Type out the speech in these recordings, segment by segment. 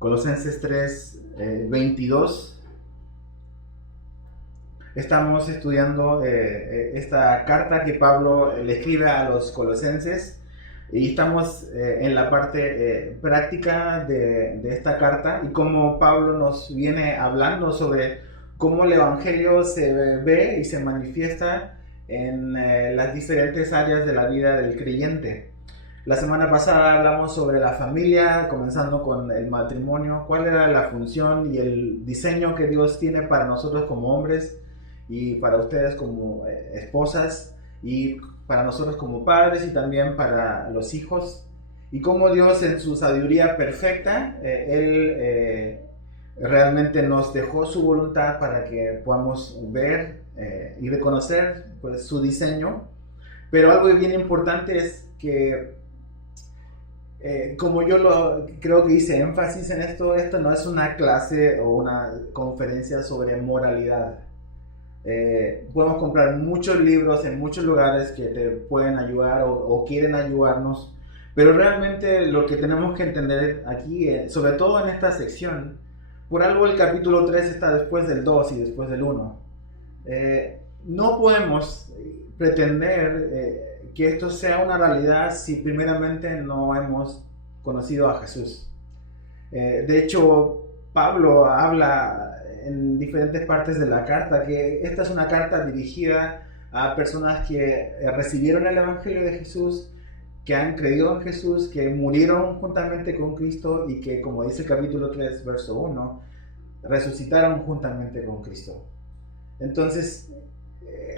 Colosenses 3, 22. Estamos estudiando esta carta que Pablo le escribe a los colosenses y estamos en la parte práctica de esta carta y cómo Pablo nos viene hablando sobre cómo el Evangelio se ve y se manifiesta en las diferentes áreas de la vida del creyente. La semana pasada hablamos sobre la familia, comenzando con el matrimonio, cuál era la función y el diseño que Dios tiene para nosotros como hombres y para ustedes como esposas y para nosotros como padres y también para los hijos, y cómo Dios en su sabiduría perfecta, Él realmente nos dejó su voluntad para que podamos ver y reconocer pues, su diseño. Pero algo bien importante es que como yo creo que hice énfasis en esto no es una clase o una conferencia sobre moralidad. Podemos comprar muchos libros en muchos lugares que te pueden ayudar o quieren ayudarnos, pero realmente lo que tenemos que entender aquí, sobre todo en esta sección, por algo el capítulo 3 está después del 2 y después del 1. No podemos pretender que esto sea una realidad si primeramente no hemos conocido a Jesús. De hecho, Pablo habla en diferentes partes de la carta que esta es una carta dirigida a personas que recibieron el Evangelio de Jesús, que han creído en Jesús, que murieron juntamente con Cristo y que, como dice el capítulo 3, verso 1, resucitaron juntamente con Cristo. Entonces,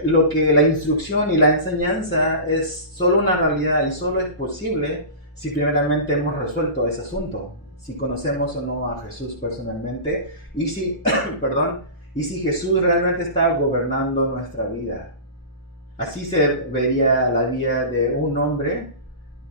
lo que la instrucción y la enseñanza es solo una realidad y solo es posible si primeramente hemos resuelto ese asunto, si conocemos o no a Jesús personalmente y si, y si Jesús realmente está gobernando nuestra vida. Así se vería la vida de un hombre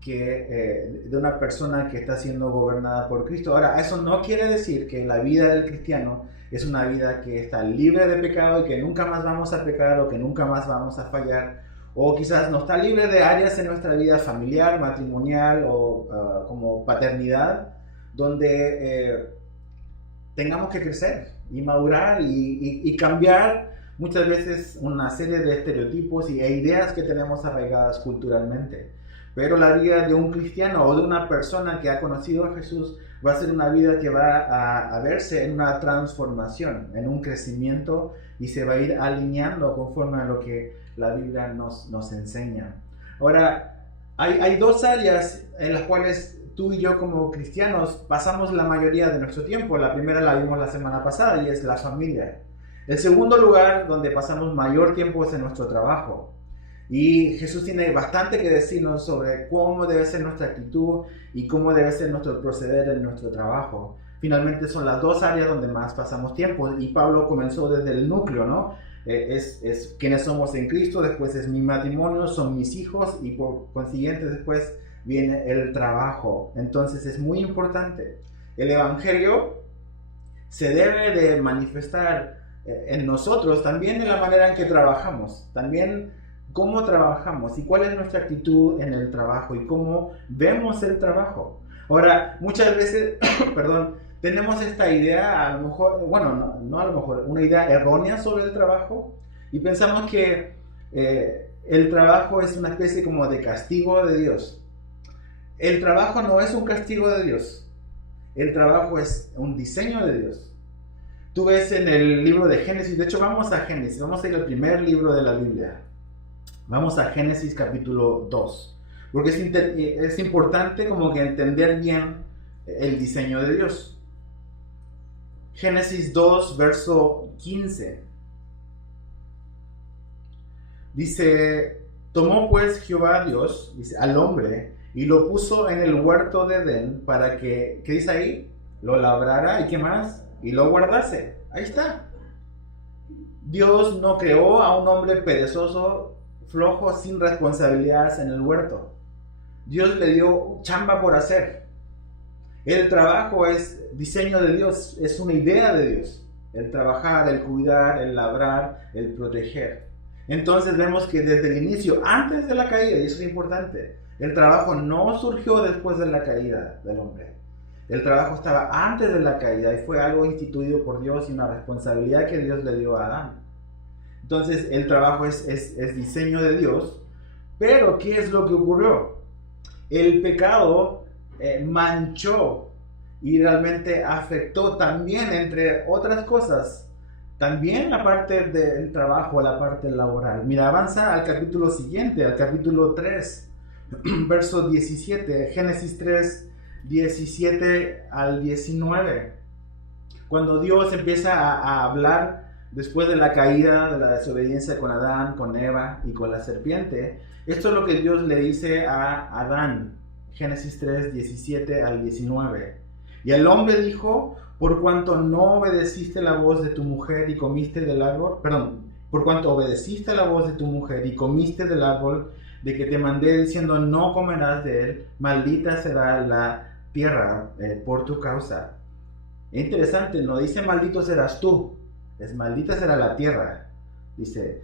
de una persona que está siendo gobernada por Cristo. Ahora, eso no quiere decir que la vida del cristiano es una vida que está libre de pecado y que nunca más vamos a pecar o que nunca más vamos a fallar, o quizás no está libre de áreas en nuestra vida familiar, matrimonial o como paternidad, donde tengamos que crecer y madurar y cambiar muchas veces una serie de estereotipos e ideas que tenemos arraigadas culturalmente. Pero la vida de un cristiano o de una persona que ha conocido a Jesús va a ser una vida que va a verse en una transformación, en un crecimiento, y se va a ir alineando conforme a lo que la Biblia nos enseña. Ahora, hay dos áreas en las cuales tú y yo como cristianos pasamos la mayoría de nuestro tiempo. La primera la vimos la semana pasada y es la familia. El segundo lugar donde pasamos mayor tiempo es en nuestro trabajo. Y Jesús tiene bastante que decirnos sobre cómo debe ser nuestra actitud y cómo debe ser nuestro proceder en nuestro trabajo. Finalmente son las dos áreas donde más pasamos tiempo, y Pablo comenzó desde el núcleo, ¿no? Es quienes somos en Cristo, después es mi matrimonio, son mis hijos y por consiguiente después viene el trabajo. Entonces es muy importante. El Evangelio se debe de manifestar en nosotros, también en la manera en que trabajamos, también cómo trabajamos y cuál es nuestra actitud en el trabajo y cómo vemos el trabajo. Ahora, muchas veces, tenemos esta idea, a lo mejor, no a lo mejor, una idea errónea sobre el trabajo, y pensamos que el trabajo es una especie como de castigo de Dios. El trabajo no es un castigo de Dios. El trabajo es un diseño de Dios. Tú ves en el libro de Génesis, de hecho vamos a Génesis, vamos a ir al primer libro de la Biblia. Vamos a Génesis capítulo 2, porque es importante como que entender bien el diseño de Dios. Génesis 2, verso 15. Dice, tomó pues Jehová Dios, dice, al hombre y lo puso en el huerto de Edén para que, ¿qué dice ahí? Lo labrara y ¿qué más? Y lo guardase. Ahí está. Dios no creó a un hombre perezoso, flojo, sin responsabilidades en el huerto. Dios le dio chamba por hacer. El trabajo es diseño de Dios, es una idea de Dios. El trabajar, el cuidar, el labrar, el proteger. Entonces vemos que desde el inicio, antes de la caída, y eso es importante, el trabajo no surgió después de la caída del hombre. El trabajo estaba antes de la caída y fue algo instituido por Dios y una responsabilidad que Dios le dio a Adán. Entonces el trabajo es diseño de Dios, pero ¿qué es lo que ocurrió? El pecado manchó y realmente afectó también, entre otras cosas, también la parte del trabajo, la parte laboral. Mira, avanza al capítulo siguiente, al capítulo 3, verso 17, Génesis 3, 17 al 19. Cuando Dios empieza a hablar después de la caída, de la desobediencia con Adán, con Eva y con la serpiente, esto es lo que Dios le dice a Adán. Génesis 3, 17 al 19. Y el hombre dijo: por cuanto no obedeciste la voz de tu mujer y comiste del árbol, por cuanto obedeciste la voz de tu mujer y comiste del árbol de que te mandé diciendo no comerás de él, maldita será la tierra por tu causa. Es interesante, no dice maldito serás tú, es maldita será la tierra. Dice,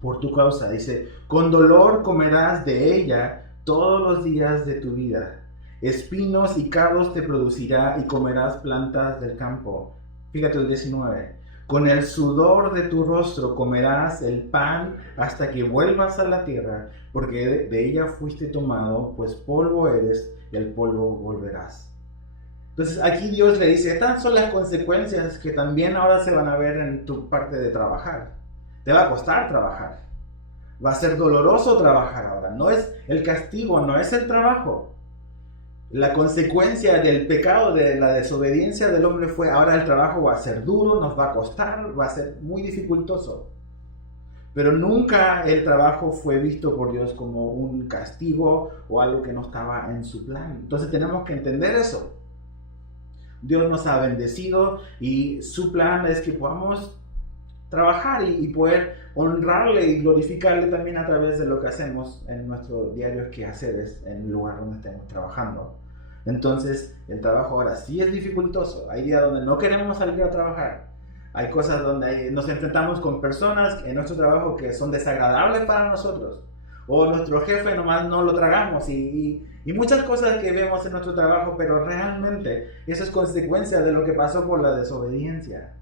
por tu causa, dice, con dolor comerás de ella todos los días de tu vida. Espinos y cardos te producirá y comerás plantas del campo. Fíjate el 19. Con el sudor de tu rostro comerás el pan hasta que vuelvas a la tierra, porque de ella fuiste tomado, pues polvo eres y al polvo volverás. Entonces aquí Dios le dice, estas son las consecuencias que también ahora se van a ver en tu parte de trabajar. Te va a costar trabajar. Va a ser doloroso trabajar ahora. No es el castigo, no es el trabajo. La consecuencia del pecado, de la desobediencia del hombre fue, ahora el trabajo va a ser duro, nos va a costar, va a ser muy dificultoso. Pero nunca el trabajo fue visto por Dios como un castigo o algo que no estaba en su plan. Entonces tenemos que entender eso. Dios nos ha bendecido y su plan es que podamos trabajar y poder honrarle y glorificarle también a través de lo que hacemos en nuestros diarios quehaceres en el lugar donde estemos trabajando. Entonces el trabajo ahora sí es dificultoso. Hay días donde no queremos salir a trabajar. Hay cosas donde nos enfrentamos con personas en nuestro trabajo que son desagradables para nosotros. O nuestro jefe nomás no lo tragamos y muchas cosas que vemos en nuestro trabajo, pero realmente eso es consecuencia de lo que pasó por la desobediencia.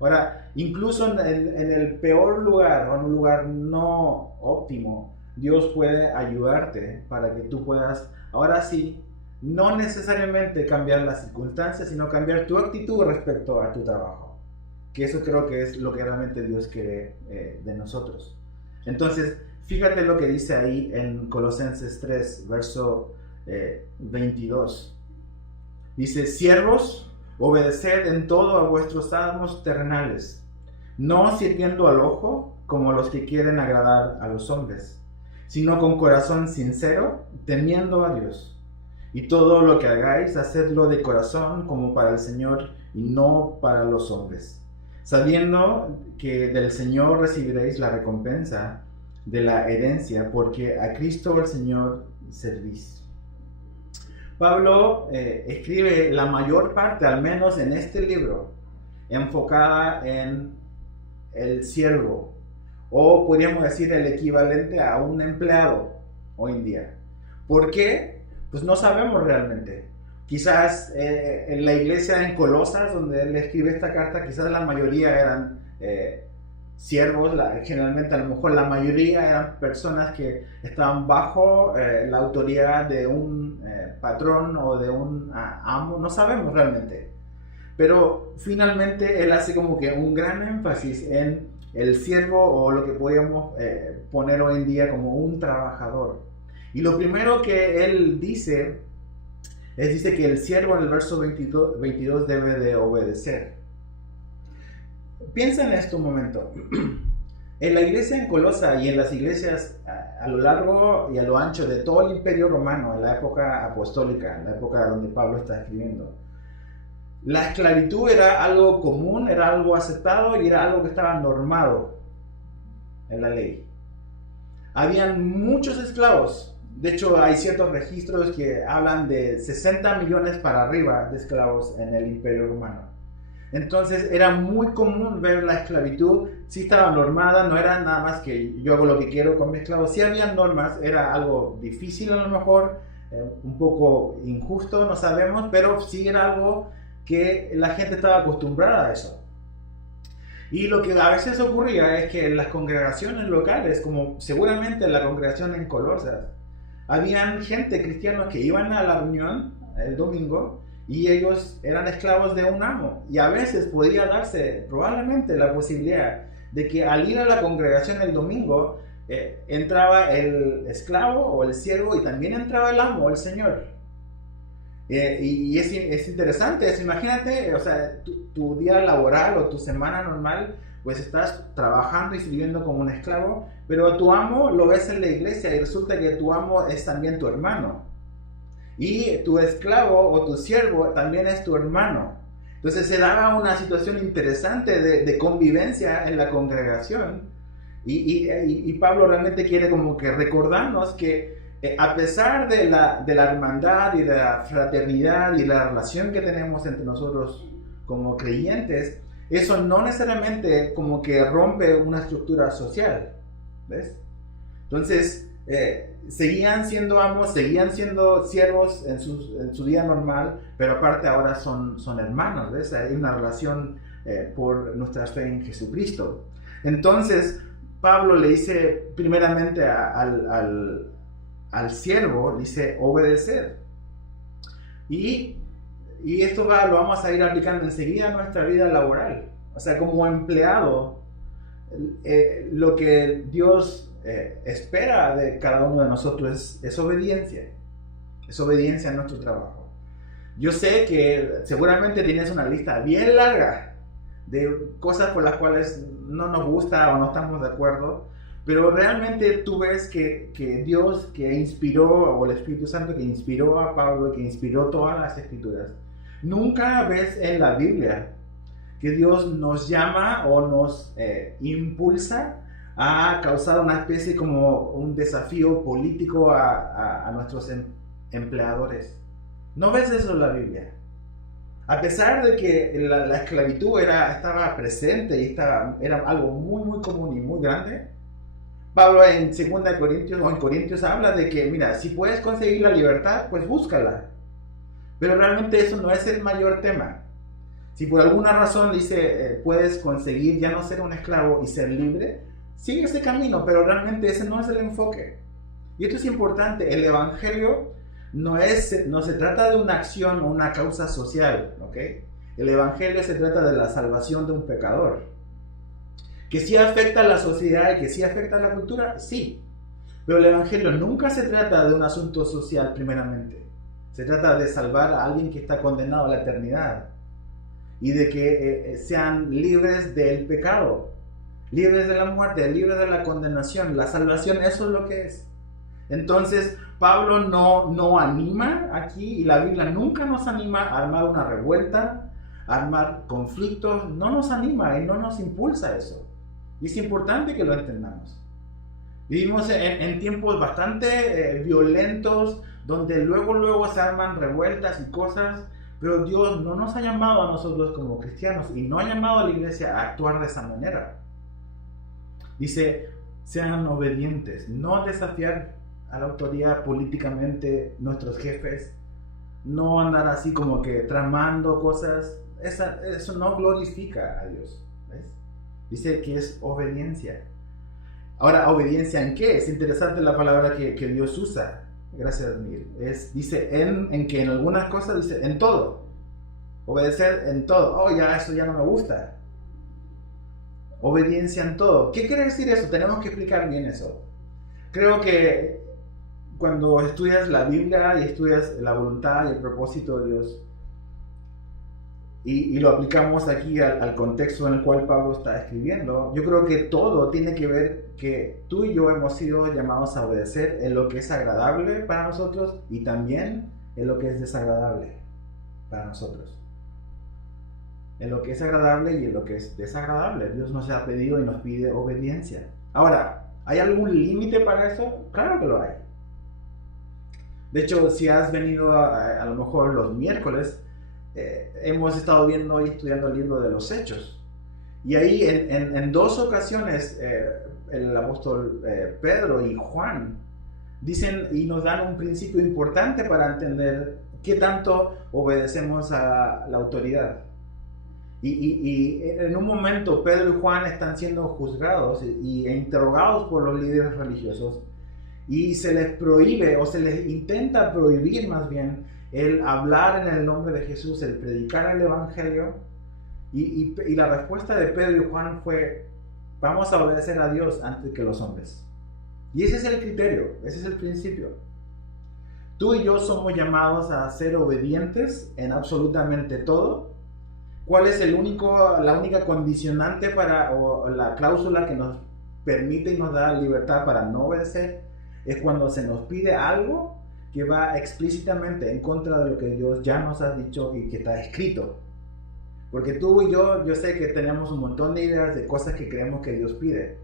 Ahora, incluso en el peor lugar o en un lugar no óptimo, Dios puede ayudarte para que tú puedas, ahora sí, no necesariamente cambiar las circunstancias, sino cambiar tu actitud respecto a tu trabajo. Que eso creo que es lo que realmente Dios quiere de nosotros. Entonces, fíjate lo que dice ahí en Colosenses 3, verso 22. Dice, siervos, obedeced en todo a vuestros amos terrenales, no sirviendo al ojo como los que quieren agradar a los hombres, sino con corazón sincero, temiendo a Dios. Y todo lo que hagáis, hacedlo de corazón como para el Señor y no para los hombres, sabiendo que del Señor recibiréis la recompensa de la herencia, porque a Cristo el Señor servís. Pablo escribe la mayor parte, al menos en este libro, enfocada en el siervo, o podríamos decir el equivalente a un empleado hoy en día. ¿Por qué? Pues no sabemos realmente. Quizás en la iglesia en Colosas, donde él escribe esta carta, quizás la mayoría eran siervos, generalmente a lo mejor la mayoría eran personas que estaban bajo la autoridad de un patrón o de un amo, no sabemos realmente. Pero finalmente él hace como que un gran énfasis en el siervo o lo que podríamos poner hoy en día como un trabajador. Y lo primero que él dice que el siervo en el verso 22 debe de obedecer. Piensa en esto un momento. En la iglesia en Colosa y en las iglesias a lo largo y a lo ancho de todo el imperio romano, en la época apostólica, en la época donde Pablo está escribiendo, la esclavitud era algo común, era algo aceptado y era algo que estaba normado en la ley. Habían muchos esclavos. De hecho, hay ciertos registros que hablan de 60 millones para arriba de esclavos en el imperio romano. Entonces era muy común ver la esclavitud, sí estaba normada, no era nada más que yo hago lo que quiero con mi esclavo, sí había normas, era algo difícil a lo mejor, un poco injusto, no sabemos, pero sí era algo que la gente estaba acostumbrada a eso. Y lo que a veces ocurría es que en las congregaciones locales, como seguramente en la congregación en Colosas, habían gente, cristianos, que iban a la reunión el domingo y ellos eran esclavos de un amo. Y a veces podía darse probablemente la posibilidad de que al ir a la congregación el domingo entraba el esclavo o el siervo y también entraba el amo o el señor. Y es interesante, imagínate, o sea, tu día laboral o tu semana normal, pues estás trabajando y sirviendo como un esclavo, pero tu amo lo ves en la iglesia y resulta que tu amo es también tu hermano. Y tu esclavo o tu siervo también es tu hermano. Entonces se daba una situación interesante de convivencia en la congregación. Y Pablo realmente quiere como que recordarnos que a pesar de la hermandad y de la fraternidad y la relación que tenemos entre nosotros como creyentes, eso no necesariamente como que rompe una estructura social, ¿ves? Entonces, seguían siendo amos, seguían siendo siervos en su día normal, pero aparte ahora son hermanos, ¿ves? Hay una relación por nuestra fe en Jesucristo. Entonces, Pablo le dice primeramente al siervo, dice obedecer. Y esto lo vamos a ir aplicando enseguida a nuestra vida laboral. O sea, como empleado, lo que Dios espera de cada uno de nosotros es obediencia. Es obediencia a nuestro trabajo. Yo sé que seguramente tienes una lista bien larga de cosas por las cuales no nos gusta o no estamos de acuerdo, pero realmente tú ves que Dios que inspiró, o el Espíritu Santo que inspiró a Pablo, que inspiró todas las escrituras, nunca ves en la Biblia que Dios nos llama o nos impulsa a causar una especie como un desafío político a nuestros empleadores. No ves eso en la Biblia. A pesar de que la esclavitud estaba presente y era algo muy, muy común y muy grande, Pablo en 2 Corintios o en Corintios habla de que, mira, si puedes conseguir la libertad, pues búscala. Pero realmente eso no es el mayor tema. Si por alguna razón dice, puedes conseguir ya no ser un esclavo y ser libre, sigue ese camino, pero realmente ese no es el enfoque. Y esto es importante, el evangelio no se trata de una acción o una causa social, ¿ok? El evangelio se trata de la salvación de un pecador. ¿Que sí afecta a la sociedad y que sí afecta a la cultura? Sí. Pero el evangelio nunca se trata de un asunto social primeramente. Se trata de salvar a alguien que está condenado a la eternidad. Y de que sean libres del pecado, libres de la muerte, libres de la condenación. La salvación, eso es lo que es. Entonces, Pablo no anima aquí, y la Biblia nunca nos anima a armar una revuelta, a armar conflictos, no nos anima y no nos impulsa a eso. Y es importante que lo entendamos. Vivimos en tiempos bastante violentos, donde luego se arman revueltas y cosas, pero Dios no nos ha llamado a nosotros como cristianos y no ha llamado a la iglesia a actuar de esa manera. Dice, sean obedientes, no desafiar a la autoridad políticamente, nuestros jefes, no andar así como que tramando cosas, eso no glorifica a Dios, ¿ves? Dice que es obediencia. Ahora, ¿obediencia en qué? Es interesante la palabra que Dios usa. Gracias, Miguel. Dice en que en algunas cosas dice en todo. Obedecer en todo. Oh, eso ya no me gusta. Obediencia en todo. ¿Qué quiere decir eso? Tenemos que explicar bien eso. Creo que cuando estudias la Biblia y estudias la voluntad y el propósito de Dios, y lo aplicamos aquí al contexto en el cual Pablo está escribiendo, yo creo que todo tiene que ver que tú y yo hemos sido llamados a obedecer en lo que es agradable para nosotros y también en lo que es desagradable para nosotros. En lo que es agradable y en lo que es desagradable. Dios nos ha pedido y nos pide obediencia. Ahora, ¿hay algún límite para eso? Claro que lo hay. De hecho, si has venido a lo mejor los miércoles, hemos estado viendo y estudiando el libro de los Hechos. Y ahí en dos ocasiones el apóstol Pedro y Juan dicen y nos dan un principio importante para entender qué tanto obedecemos a la autoridad. Y en un momento Pedro y Juan están siendo juzgados e interrogados por los líderes religiosos, y se les prohíbe, o se les intenta prohibir más bien, el hablar en el nombre de Jesús, el predicar el evangelio. Y la respuesta de Pedro y Juan fue: vamos a obedecer a Dios antes que los hombres. Y ese es el criterio, ese es el principio. Tú y yo somos llamados a ser obedientes en absolutamente todo. ¿Cuál es la única condicionante o la cláusula que nos permite y nos da libertad para no obedecer? Es cuando se nos pide algo que va explícitamente en contra de lo que Dios ya nos ha dicho y que está escrito. Porque tú y yo sé que tenemos un montón de ideas de cosas que creemos que Dios pide,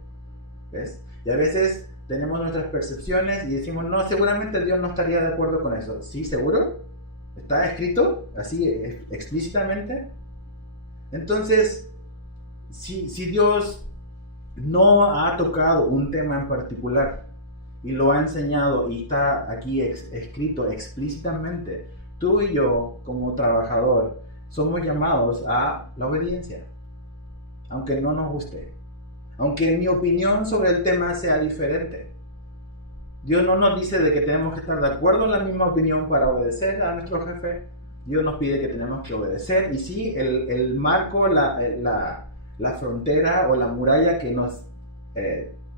¿ves? Y a veces tenemos nuestras percepciones y decimos: no, seguramente Dios no estaría de acuerdo con eso. ¿Sí, seguro? ¿Está escrito así explícitamente? Entonces, si Dios no ha tocado un tema en particular y lo ha enseñado y está aquí escrito explícitamente, tú y yo, como trabajador, somos llamados a la obediencia, aunque no nos guste, aunque mi opinión sobre el tema sea diferente. Dios no nos dice de que tenemos que estar de acuerdo en la misma opinión para obedecer a nuestro jefe. Dios nos pide que tenemos que obedecer, y sí, el marco, la frontera o la muralla que nos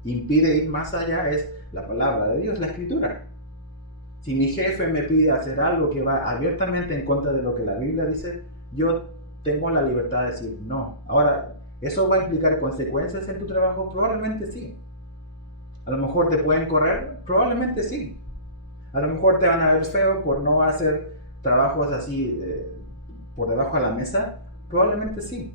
impide ir más allá es la palabra de Dios, la escritura. Si mi jefe me pide hacer algo que va abiertamente en contra de lo que la Biblia dice, yo tengo la libertad de decir no. Ahora, ¿eso va a implicar consecuencias en tu trabajo? Probablemente sí. A lo mejor te pueden correr, probablemente sí. A lo mejor te van a ver feo por no hacer trabajos así por debajo de la mesa, probablemente sí.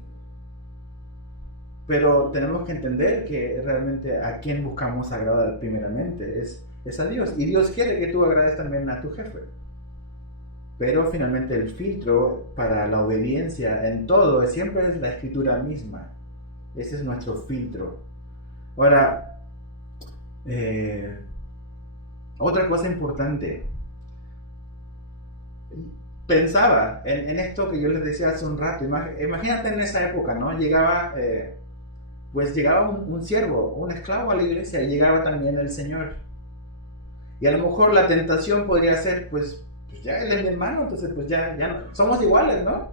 Pero tenemos que entender que realmente a quien buscamos agradar primeramente es a Dios. Y Dios quiere que tú agrades también a tu jefe. Pero finalmente el filtro para la obediencia en todo siempre es la escritura misma. Ese es nuestro filtro. Ahora, otra cosa importante. Pensaba en esto que yo les decía hace un rato. Imagínate en esa época, ¿no? Llegaba un siervo, un esclavo a la iglesia, y llegaba también el Señor. Y a lo mejor la tentación podría ser, pues ya él es mi hermano, entonces pues ya no, somos iguales, ¿no?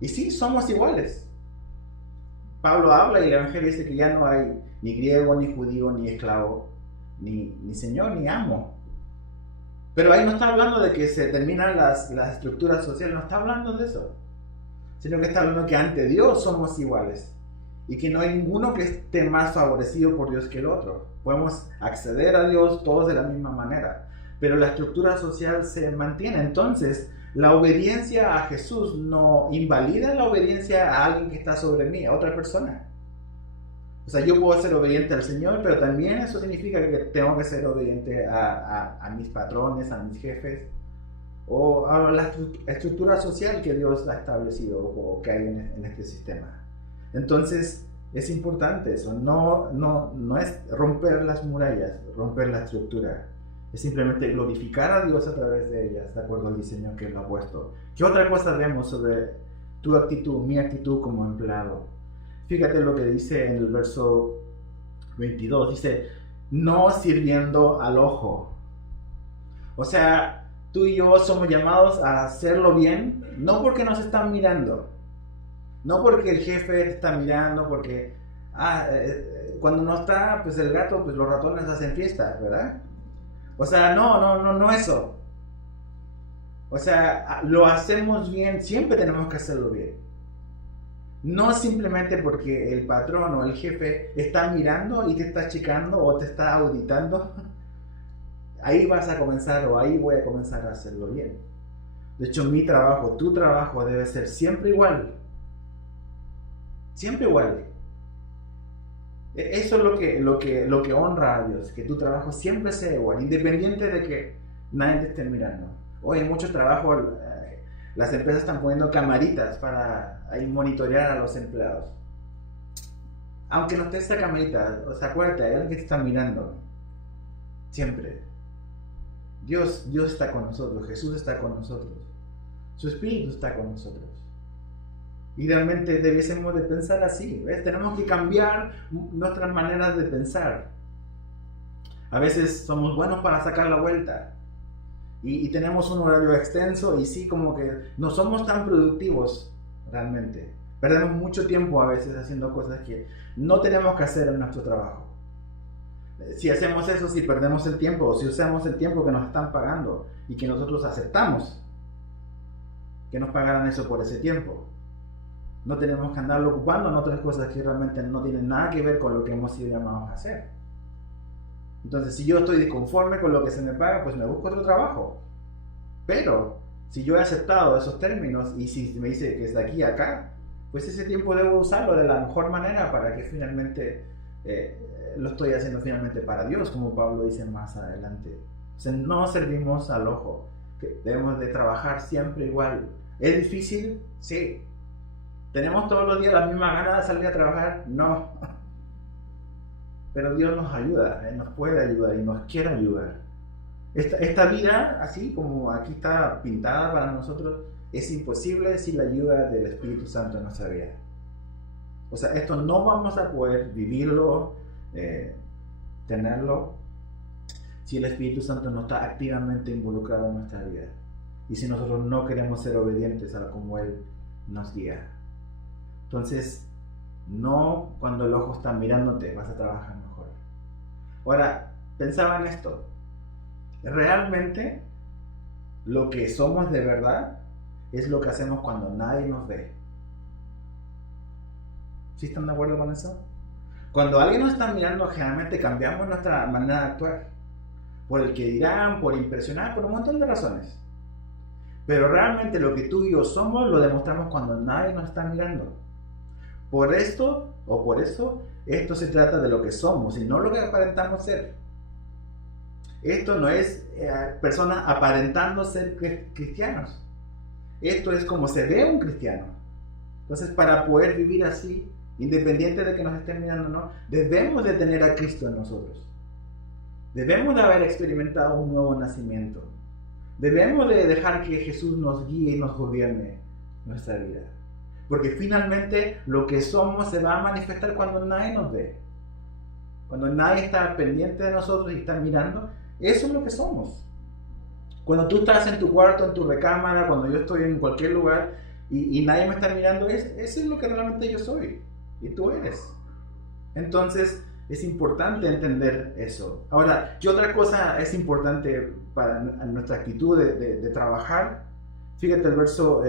Y sí, somos iguales. Pablo habla y el Evangelio dice que ya no hay ni griego, ni judío, ni esclavo, ni señor, ni amo. Pero ahí no está hablando de que se terminan las estructuras sociales, no está hablando de eso, sino que está hablando que ante Dios somos iguales y que no hay ninguno que esté más favorecido por Dios que el otro. Podemos acceder a Dios todos de la misma manera, pero la estructura social se mantiene. Entonces, la obediencia a Jesús no invalida la obediencia a alguien que está sobre mí, a otra persona. O sea, yo puedo ser obediente al Señor, pero también eso significa que tengo que ser obediente a mis patrones, a mis jefes, o a la estructura social que Dios ha establecido o que hay en este sistema. Entonces, es importante eso. No es romper las murallas, romper la estructura. Es simplemente glorificar a Dios a través de ellas, de acuerdo al diseño que Él ha puesto. ¿Qué otra cosa vemos sobre tu actitud, mi actitud como empleado? Fíjate lo que dice en el verso 22. Dice, no sirviendo al ojo. O sea, tú y yo somos llamados a hacerlo bien, no porque nos están mirando, no porque el jefe está mirando, porque cuando no está, pues el gato, pues los ratones hacen fiesta, ¿verdad? O sea, no eso. O sea, lo hacemos bien, siempre tenemos que hacerlo bien. No simplemente porque el patrón o el jefe está mirando y te está checando o te está auditando. Ahí vas a comenzar, o ahí voy a comenzar a hacerlo bien. De hecho, mi trabajo, tu trabajo debe ser siempre igual. Siempre igual. Eso es lo que honra a Dios, que tu trabajo siempre sea igual, independiente de que nadie te esté mirando. Hoy hay mucho trabajo, Las empresas están poniendo camaritas para ahí monitorear a los empleados. Aunque no esté esa camarita, o sea, acuérdate, hay alguien que te está mirando. Siempre. Dios está con nosotros, Jesús está con nosotros. Su Espíritu está con nosotros. Y realmente debiésemos de pensar así, ¿ves? Tenemos que cambiar nuestras maneras de pensar. A veces somos buenos para sacar la vuelta. Y tenemos un horario extenso y sí, como que no somos tan productivos realmente. Perdemos mucho tiempo a veces haciendo cosas que no tenemos que hacer en nuestro trabajo. Si hacemos eso, si perdemos el tiempo, o si usamos el tiempo que nos están pagando y que nosotros aceptamos que nos pagaran eso por ese tiempo, no tenemos que andarlo ocupando en otras cosas que realmente no tienen nada que ver con lo que hemos sido llamados a hacer. Entonces, si yo estoy disconforme con lo que se me paga, pues me busco otro trabajo. Pero, si yo he aceptado esos términos y si me dice que es de aquí a acá, pues ese tiempo debo usarlo de la mejor manera para que finalmente lo estoy haciendo finalmente para Dios, como Pablo dice más adelante. O sea, no servimos al ojo, que debemos de trabajar siempre igual. ¿Es difícil? Sí. ¿Tenemos todos los días la misma gana de salir a trabajar? No. Pero Dios nos ayuda, nos puede ayudar y nos quiere ayudar. Esta vida, así como aquí está pintada para nosotros, es imposible sin la ayuda del Espíritu Santo en nuestra vida. O sea, esto no vamos a poder vivirlo, tenerlo, si el Espíritu Santo no está activamente involucrado en nuestra vida. Y si nosotros no queremos ser obedientes a como Él nos guía. Entonces, no cuando el ojo está mirándote vas a trabajar mejor. Ahora, pensaba en esto. Realmente, lo que somos de verdad es lo que hacemos cuando nadie nos ve. ¿Sí están de acuerdo con eso? Cuando alguien nos está mirando, generalmente cambiamos nuestra manera de actuar. Por el que dirán, por impresionar, por un montón de razones. Pero realmente lo que tú y yo somos lo demostramos cuando nadie nos está mirando. Por esto o por eso, esto se trata de lo que somos y no lo que aparentamos ser. Esto no es personas aparentando ser cristianos. Esto es como se ve un cristiano. Entonces, para poder vivir así, independiente de que nos estén mirando o no, debemos de tener a Cristo en nosotros. Debemos de haber experimentado un nuevo nacimiento. Debemos de dejar que Jesús nos guíe y nos gobierne nuestra vida. Porque finalmente lo que somos se va a manifestar cuando nadie nos ve. Cuando nadie está pendiente de nosotros y está mirando, eso es lo que somos. Cuando tú estás en tu cuarto, en tu recámara, cuando yo estoy en cualquier lugar y nadie me está mirando, eso es lo que realmente yo soy. Y tú eres. Entonces es importante entender eso. Ahora, ¿qué otra cosa es importante para nuestra actitud de trabajar? Fíjate el verso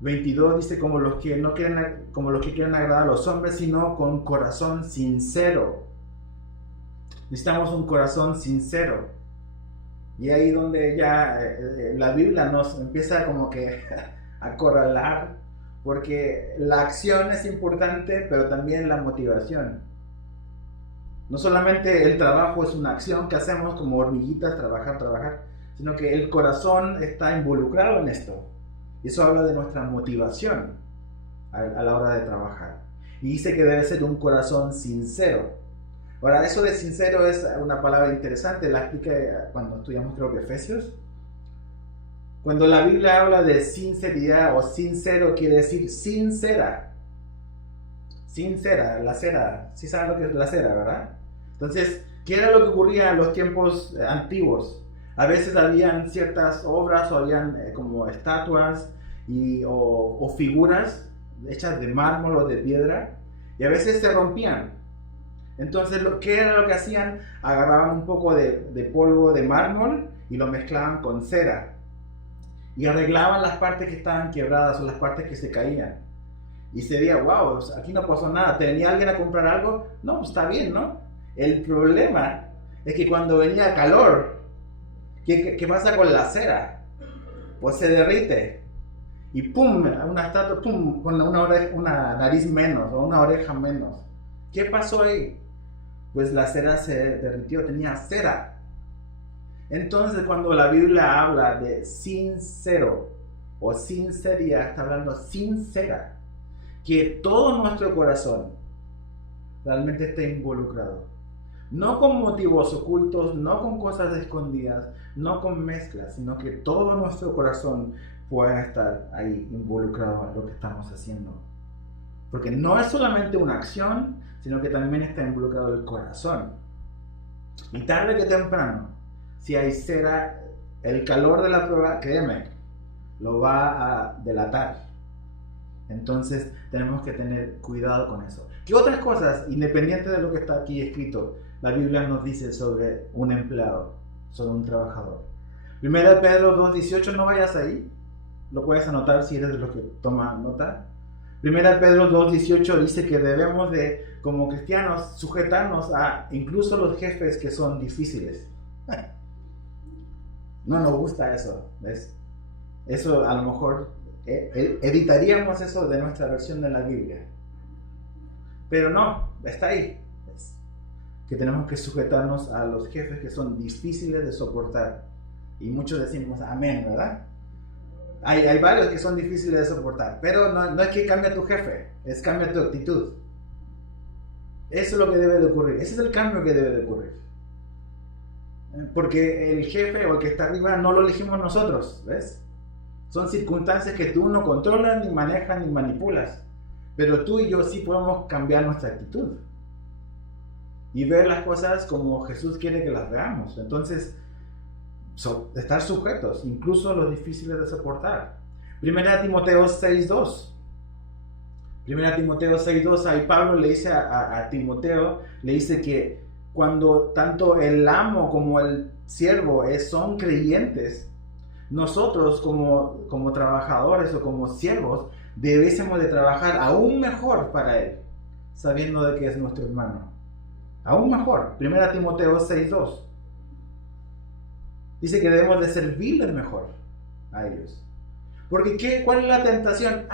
22 dice como los que quieren agradar a los hombres, sino con corazón sincero. Necesitamos un corazón sincero. Y ahí donde ya la Biblia nos empieza como que a acorralar, porque la acción es importante, pero también la motivación. No solamente el trabajo es una acción que hacemos como hormiguitas, trabajar, sino que el corazón está involucrado en esto. Y eso habla de nuestra motivación a la hora de trabajar. Y dice que debe ser un corazón sincero. Ahora, eso de sincero es una palabra interesante, la expliqué cuando estudiamos creo que Efesios. Cuando la Biblia habla de sinceridad o sincero, quiere decir sincera. Sincera, la cera. Sí saben lo que es la cera, ¿verdad? Entonces, ¿qué era lo que ocurría en los tiempos antiguos? A veces habían ciertas obras o habían como estatuas o figuras hechas de mármol o de piedra y a veces se rompían. Entonces, ¿qué era lo que hacían? Agarraban un poco de polvo de mármol y lo mezclaban con cera y arreglaban las partes que estaban quebradas o las partes que se caían. Y se veía, wow, aquí no pasó nada. ¿Te venía alguien a comprar algo? No, pues está bien, ¿no? El problema es que cuando venía calor, ¿qué pasa con la cera? Pues se derrite. Y pum, una estatua, pum, con una nariz menos o una oreja menos. ¿Qué pasó ahí? Pues la cera se derritió, tenía cera. Entonces, cuando la Biblia habla de sincero, o sinceridad, está hablando sincera, que todo nuestro corazón realmente esté involucrado. No con motivos ocultos, no con cosas escondidas, no con mezclas, sino que todo nuestro corazón pueda estar ahí involucrado en lo que estamos haciendo. Porque no es solamente una acción, sino que también está involucrado el corazón. Y tarde que temprano, si hay cera, el calor de la prueba, créeme, lo va a delatar. Entonces tenemos que tener cuidado con eso. ¿Qué otras cosas, independiente de lo que está aquí escrito, la Biblia nos dice sobre un empleado, sobre un trabajador? 1 Pedro 2:18, no vayas ahí, lo puedes anotar si eres de los que toma nota. 1 Pedro 2:18 dice que debemos de, como cristianos, sujetarnos a incluso los jefes que son difíciles. No nos gusta eso, ¿ves? Eso a lo mejor editaríamos eso de nuestra versión de la Biblia. Pero no, está ahí. ¿Ves? Que tenemos que sujetarnos a los jefes que son difíciles de soportar. Y muchos decimos amén, ¿verdad? Hay varios que son difíciles de soportar, pero no es que cambie tu jefe, es cambia tu actitud. Eso es lo que debe de ocurrir, ese es el cambio que debe de ocurrir. Porque el jefe o el que está arriba no lo elegimos nosotros, ¿ves? Son circunstancias que tú no controlas, ni manejas, ni manipulas. Pero tú y yo sí podemos cambiar nuestra actitud. Y ver las cosas como Jesús quiere que las veamos. Entonces, estar sujetos, incluso a los difíciles de soportar. 1 Timoteo 6:2. 1 Timoteo 6:2, ahí Pablo le dice a Timoteo, le dice que cuando tanto el amo como el siervo son creyentes, nosotros como trabajadores o como siervos debiésemos de trabajar aún mejor para él, sabiendo de que es nuestro hermano. Aún mejor. 1 Timoteo 6:2. Dice que debemos de servirles mejor a ellos. Porque ¿cuál es la tentación?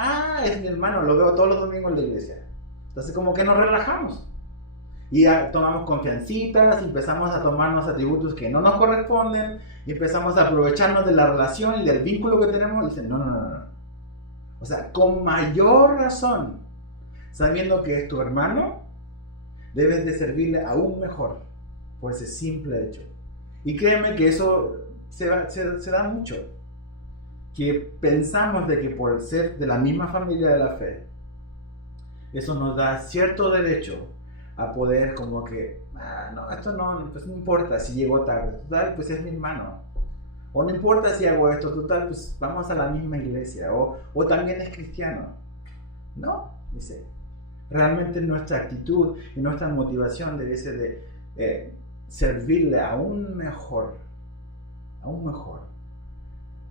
Es mi hermano, lo veo todos los domingos en la iglesia. Entonces como que nos relajamos. Y ya tomamos confiancitas, y empezamos a tomarnos atributos que no nos corresponden, y empezamos a aprovecharnos de la relación y del vínculo que tenemos, y dicen, no. O sea, con mayor razón, sabiendo que es tu hermano, debes de servirle aún mejor, por ese simple hecho. Y créeme que eso se da mucho, que pensamos de que por ser de la misma familia de la fe, eso nos da cierto derecho a poder como que, esto no, pues no importa si llegó tarde, total, pues es mi hermano. O no importa si hago esto, total, pues vamos a la misma iglesia. O también es cristiano. No, dice. Realmente nuestra actitud y nuestra motivación debe ser de servirle aún mejor. Aún mejor.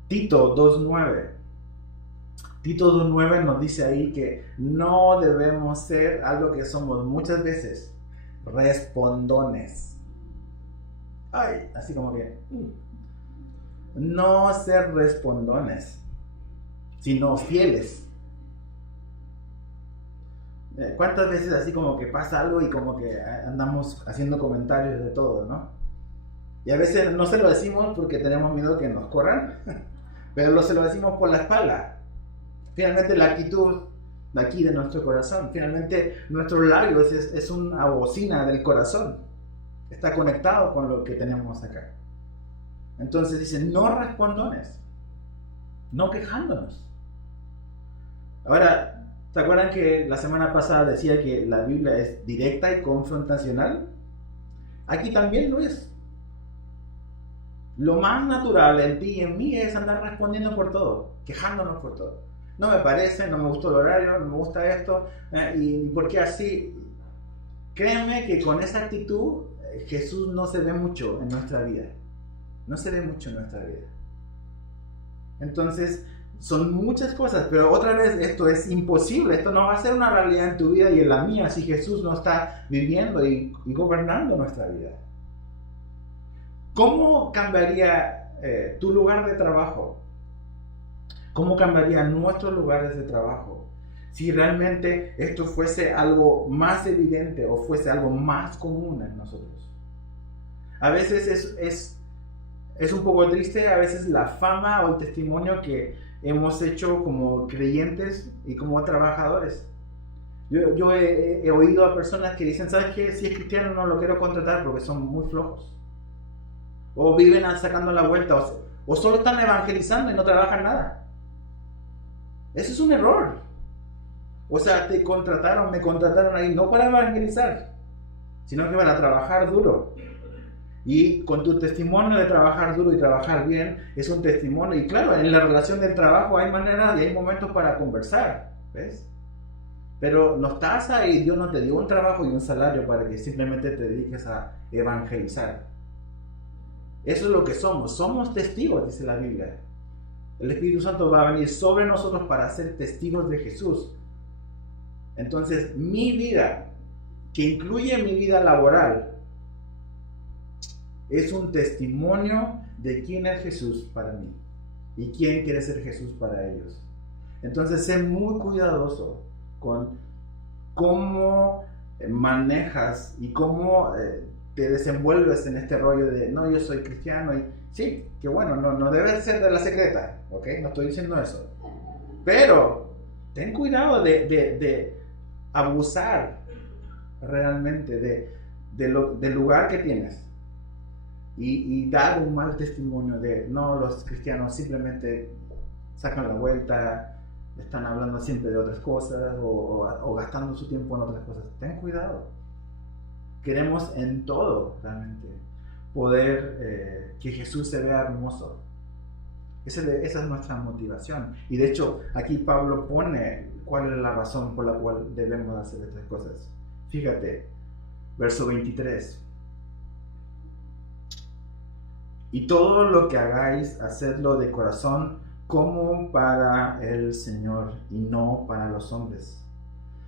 Tito 2:9. Tito 2:9 nos dice ahí que no debemos ser algo que somos muchas veces, respondones. Así como que no ser respondones, sino fieles. ¿Cuántas veces así como que pasa algo y como que andamos haciendo comentarios de todo, ¿no? Y a veces no se lo decimos porque tenemos miedo que nos corran, pero se lo decimos por la espalda. Finalmente la actitud de aquí de nuestro corazón, finalmente nuestro labio es una bocina del corazón, está conectado con lo que tenemos acá. Entonces dice, no respondones, no quejándonos. Ahora, ¿se acuerdan que la semana pasada decía que la Biblia es directa y confrontacional? Aquí también lo es. Lo más natural en ti y en mí es andar respondiendo por todo, quejándonos por todo. No me parece, no me gustó el horario, no me gusta esto, y por qué así. Créanme que con esa actitud Jesús no se ve mucho en nuestra vida. No se ve mucho en nuestra vida. Entonces, son muchas cosas, pero otra vez esto es imposible, esto no va a ser una realidad en tu vida y en la mía si Jesús no está viviendo y gobernando nuestra vida. ¿Cómo cambiaría tu lugar de trabajo? ¿Cómo cambiarían nuestros lugares de trabajo si realmente esto fuese algo más evidente o fuese algo más común en nosotros? A veces es un poco triste, a veces la fama o el testimonio que hemos hecho como creyentes y como trabajadores. Yo he oído a personas que dicen, ¿sabes qué? Si es cristiano no lo quiero contratar porque son muy flojos. O viven sacando la vuelta, o solo están evangelizando y no trabajan nada. Eso es un error. O sea, me contrataron ahí no para evangelizar, sino que para trabajar duro. Y con tu testimonio de trabajar duro y trabajar bien, es un testimonio. Y claro, en la relación del trabajo hay maneras y hay momentos para conversar, ¿ves? Pero no estás ahí, Dios no te dio un trabajo y un salario para que simplemente te dediques a evangelizar. Eso es lo que somos testigos, dice la Biblia. El Espíritu Santo va a venir sobre nosotros para ser testigos de Jesús. Entonces, mi vida, que incluye mi vida laboral, es un testimonio de quién es Jesús para mí y quién quiere ser Jesús para ellos. Entonces, sé muy cuidadoso con cómo manejas y cómo te desenvuelves en este rollo de no, yo soy cristiano y sí, que bueno, no debe ser de la secreta, ¿ok? No estoy diciendo eso. Pero ten cuidado de abusar realmente del lugar que tienes y dar un mal testimonio de no, los cristianos simplemente sacan la vuelta, están hablando siempre de otras cosas o gastando su tiempo en otras cosas. Ten cuidado. Queremos en todo realmente poder que Jesús se vea hermoso. Esa es nuestra motivación. Y de hecho, aquí Pablo pone cuál es la razón por la cual debemos hacer estas cosas. Fíjate, verso 23. Y todo lo que hagáis, hacedlo de corazón como para el Señor y no para los hombres,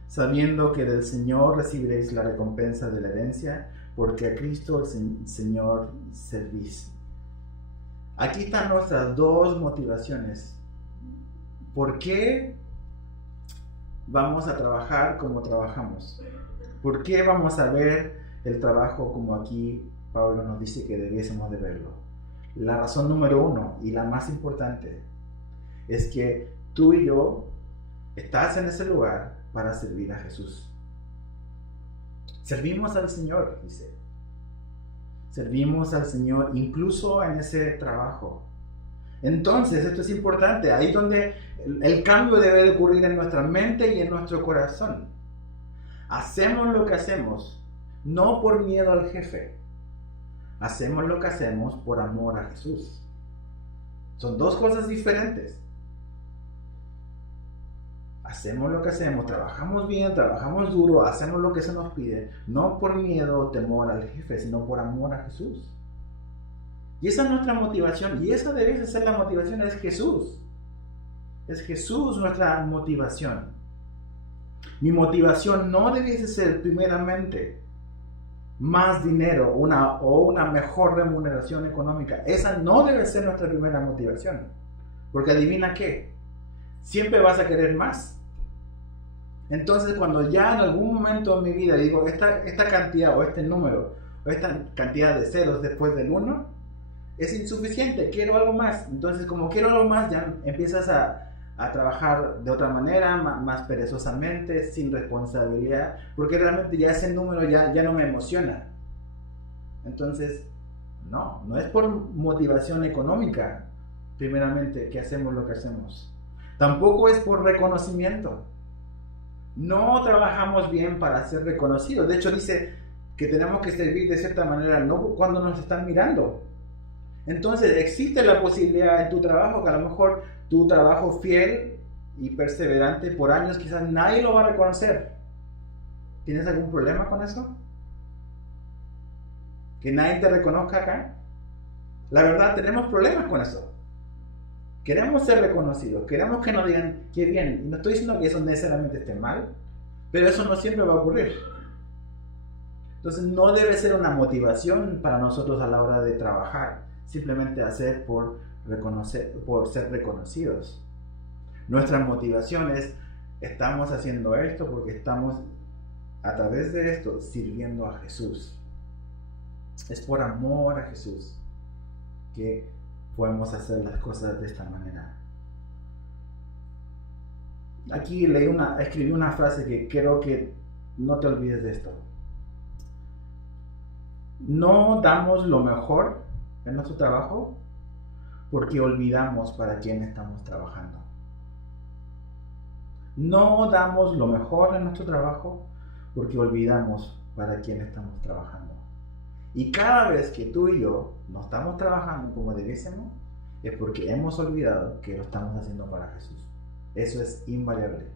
sabiendo que del Señor recibiréis la recompensa de la herencia, porque a Cristo el Señor servís. Aquí están nuestras dos motivaciones. ¿Por qué vamos a trabajar como trabajamos? ¿Por qué vamos a ver el trabajo como aquí Pablo nos dice que debiésemos de verlo? La razón número uno y la más importante es que tú y yo estás en ese lugar para servir a Jesús. Servimos al Señor, dice. Servimos al Señor incluso en ese trabajo. Entonces, esto es importante. Ahí es donde el cambio debe de ocurrir en nuestra mente y en nuestro corazón. Hacemos lo que hacemos, no por miedo al jefe. Hacemos lo que hacemos por amor a Jesús. Son dos cosas diferentes. Hacemos lo que hacemos, trabajamos bien, trabajamos duro, hacemos lo que se nos pide, no por miedo o temor al jefe, sino por amor a Jesús. Y esa es nuestra motivación, y esa debe ser la motivación, es Jesús. Es Jesús nuestra motivación. Mi motivación no debe ser primeramente más dinero o una mejor remuneración económica. Esa no debe ser nuestra primera motivación. Porque adivina qué, siempre vas a querer más. Entonces cuando ya en algún momento en mi vida digo esta cantidad o este número o esta cantidad de ceros después del 1 es insuficiente, quiero algo más. Entonces como quiero algo más ya empiezas a trabajar de otra manera, más perezosamente, sin responsabilidad, porque realmente ya ese número ya no me emociona. Entonces no es por motivación económica primeramente que hacemos lo que hacemos. Tampoco es por reconocimiento. No trabajamos bien para ser reconocidos. De hecho dice que tenemos que servir de cierta manera, no cuando nos están mirando. Entonces existe la posibilidad en tu trabajo que a lo mejor tu trabajo fiel y perseverante por años quizás nadie lo va a reconocer. ¿Tienes algún problema con eso? ¿Que nadie te reconozca acá? La verdad tenemos problemas con eso. Queremos ser reconocidos, queremos que nos digan qué bien. Y no estoy diciendo que eso necesariamente esté mal, pero eso no siempre va a ocurrir. Entonces no debe ser una motivación para nosotros a la hora de trabajar, simplemente hacer por ser reconocidos. Nuestra motivación es, estamos haciendo esto porque estamos a través de esto sirviendo a Jesús. Es por amor a Jesús que podemos hacer las cosas de esta manera. aquí escribí una frase que quiero que no te olvides de esto. No damos lo mejor en nuestro trabajo porque olvidamos para quién estamos trabajando. No damos lo mejor en nuestro trabajo porque olvidamos para quién estamos trabajando. Y cada vez que tú y yo no estamos trabajando como debiésemos, es porque hemos olvidado que lo estamos haciendo para Jesús. Eso es invariable.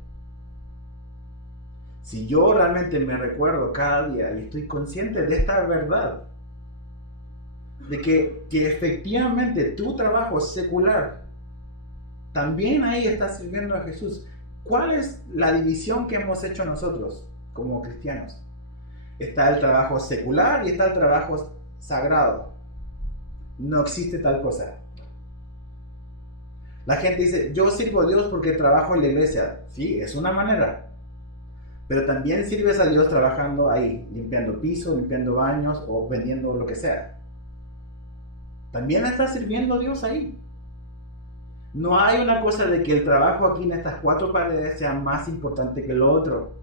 Si yo realmente me recuerdo cada día y estoy consciente de esta verdad, de que efectivamente tu trabajo secular también ahí está sirviendo a Jesús. ¿Cuál es la división que hemos hecho nosotros como cristianos? Está el trabajo secular y está el trabajo sagrado. No existe tal cosa. La gente dice, yo sirvo a Dios porque trabajo en la iglesia. Sí, es una manera. Pero también sirves a Dios trabajando ahí, limpiando pisos, limpiando baños o vendiendo lo que sea. También estás sirviendo a Dios ahí. No hay una cosa de que el trabajo aquí en estas 4 paredes sea más importante que lo otro.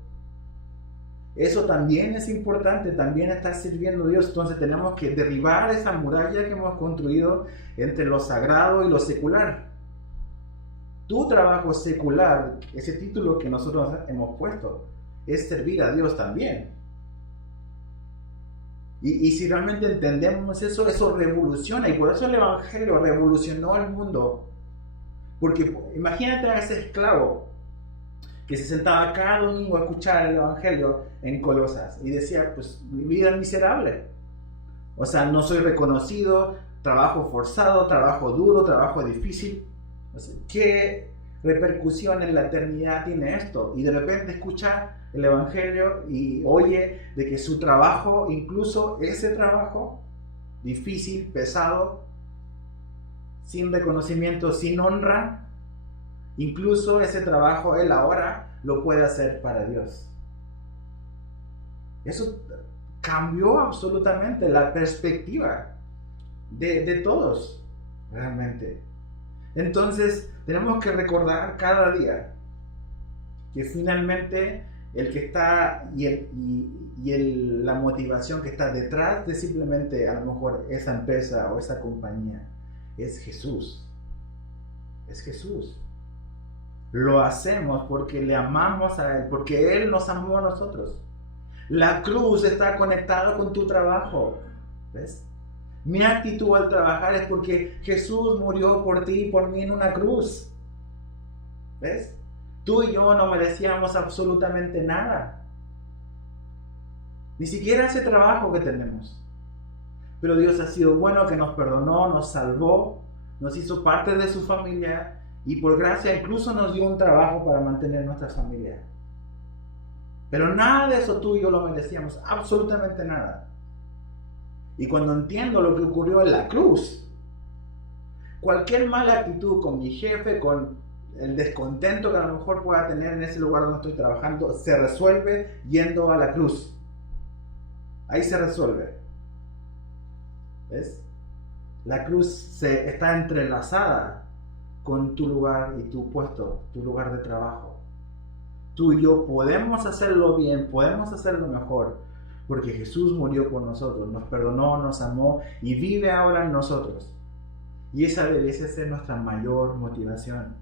Eso también es importante, también estás sirviendo a Dios. Entonces tenemos que derribar esa muralla que hemos construido entre lo sagrado y lo secular. Tu trabajo secular, ese título que nosotros hemos puesto, es servir a Dios también. Y si realmente entendemos eso, eso revoluciona. Y por eso el Evangelio revolucionó el mundo. Porque imagínate a ese esclavo que se sentaba cada domingo a escuchar el Evangelio en Colosas y decía, pues mi vida es miserable. O sea, no soy reconocido, trabajo forzado, trabajo duro, trabajo difícil. O sea, ¿qué repercusión en la eternidad tiene esto? Y de repente escucha el Evangelio y oye de que su trabajo, incluso ese trabajo difícil, pesado, sin reconocimiento, sin honra, incluso ese trabajo él ahora lo puede hacer para Dios. Eso cambió absolutamente la perspectiva de todos, realmente. Entonces tenemos que recordar cada día que finalmente el que está la motivación que está detrás de simplemente a lo mejor esa empresa o esa compañía es Jesús. Es Jesús. Lo hacemos porque le amamos a Él, porque Él nos amó a nosotros. La cruz está conectada con tu trabajo. ¿Ves? Mi actitud al trabajar es porque Jesús murió por ti y por mí en una cruz. ¿Ves? Tú y yo no merecíamos absolutamente nada. Ni siquiera ese trabajo que tenemos. Pero Dios ha sido bueno, que nos perdonó, nos salvó, nos hizo parte de su familia y por gracia incluso nos dio un trabajo para mantener nuestra familia. Pero nada de eso tú y yo lo merecíamos, absolutamente nada. Y cuando entiendo lo que ocurrió en la cruz, cualquier mala actitud con mi jefe, con el descontento que a lo mejor pueda tener en ese lugar donde estoy trabajando, se resuelve yendo a la cruz. Ahí se resuelve. ¿Ves? La cruz está entrelazada con tu lugar y tu puesto, tu lugar de trabajo. Tú y yo podemos hacerlo bien, podemos hacerlo mejor, porque Jesús murió por nosotros, nos perdonó, nos amó y vive ahora en nosotros. Y esa debe ser nuestra mayor motivación.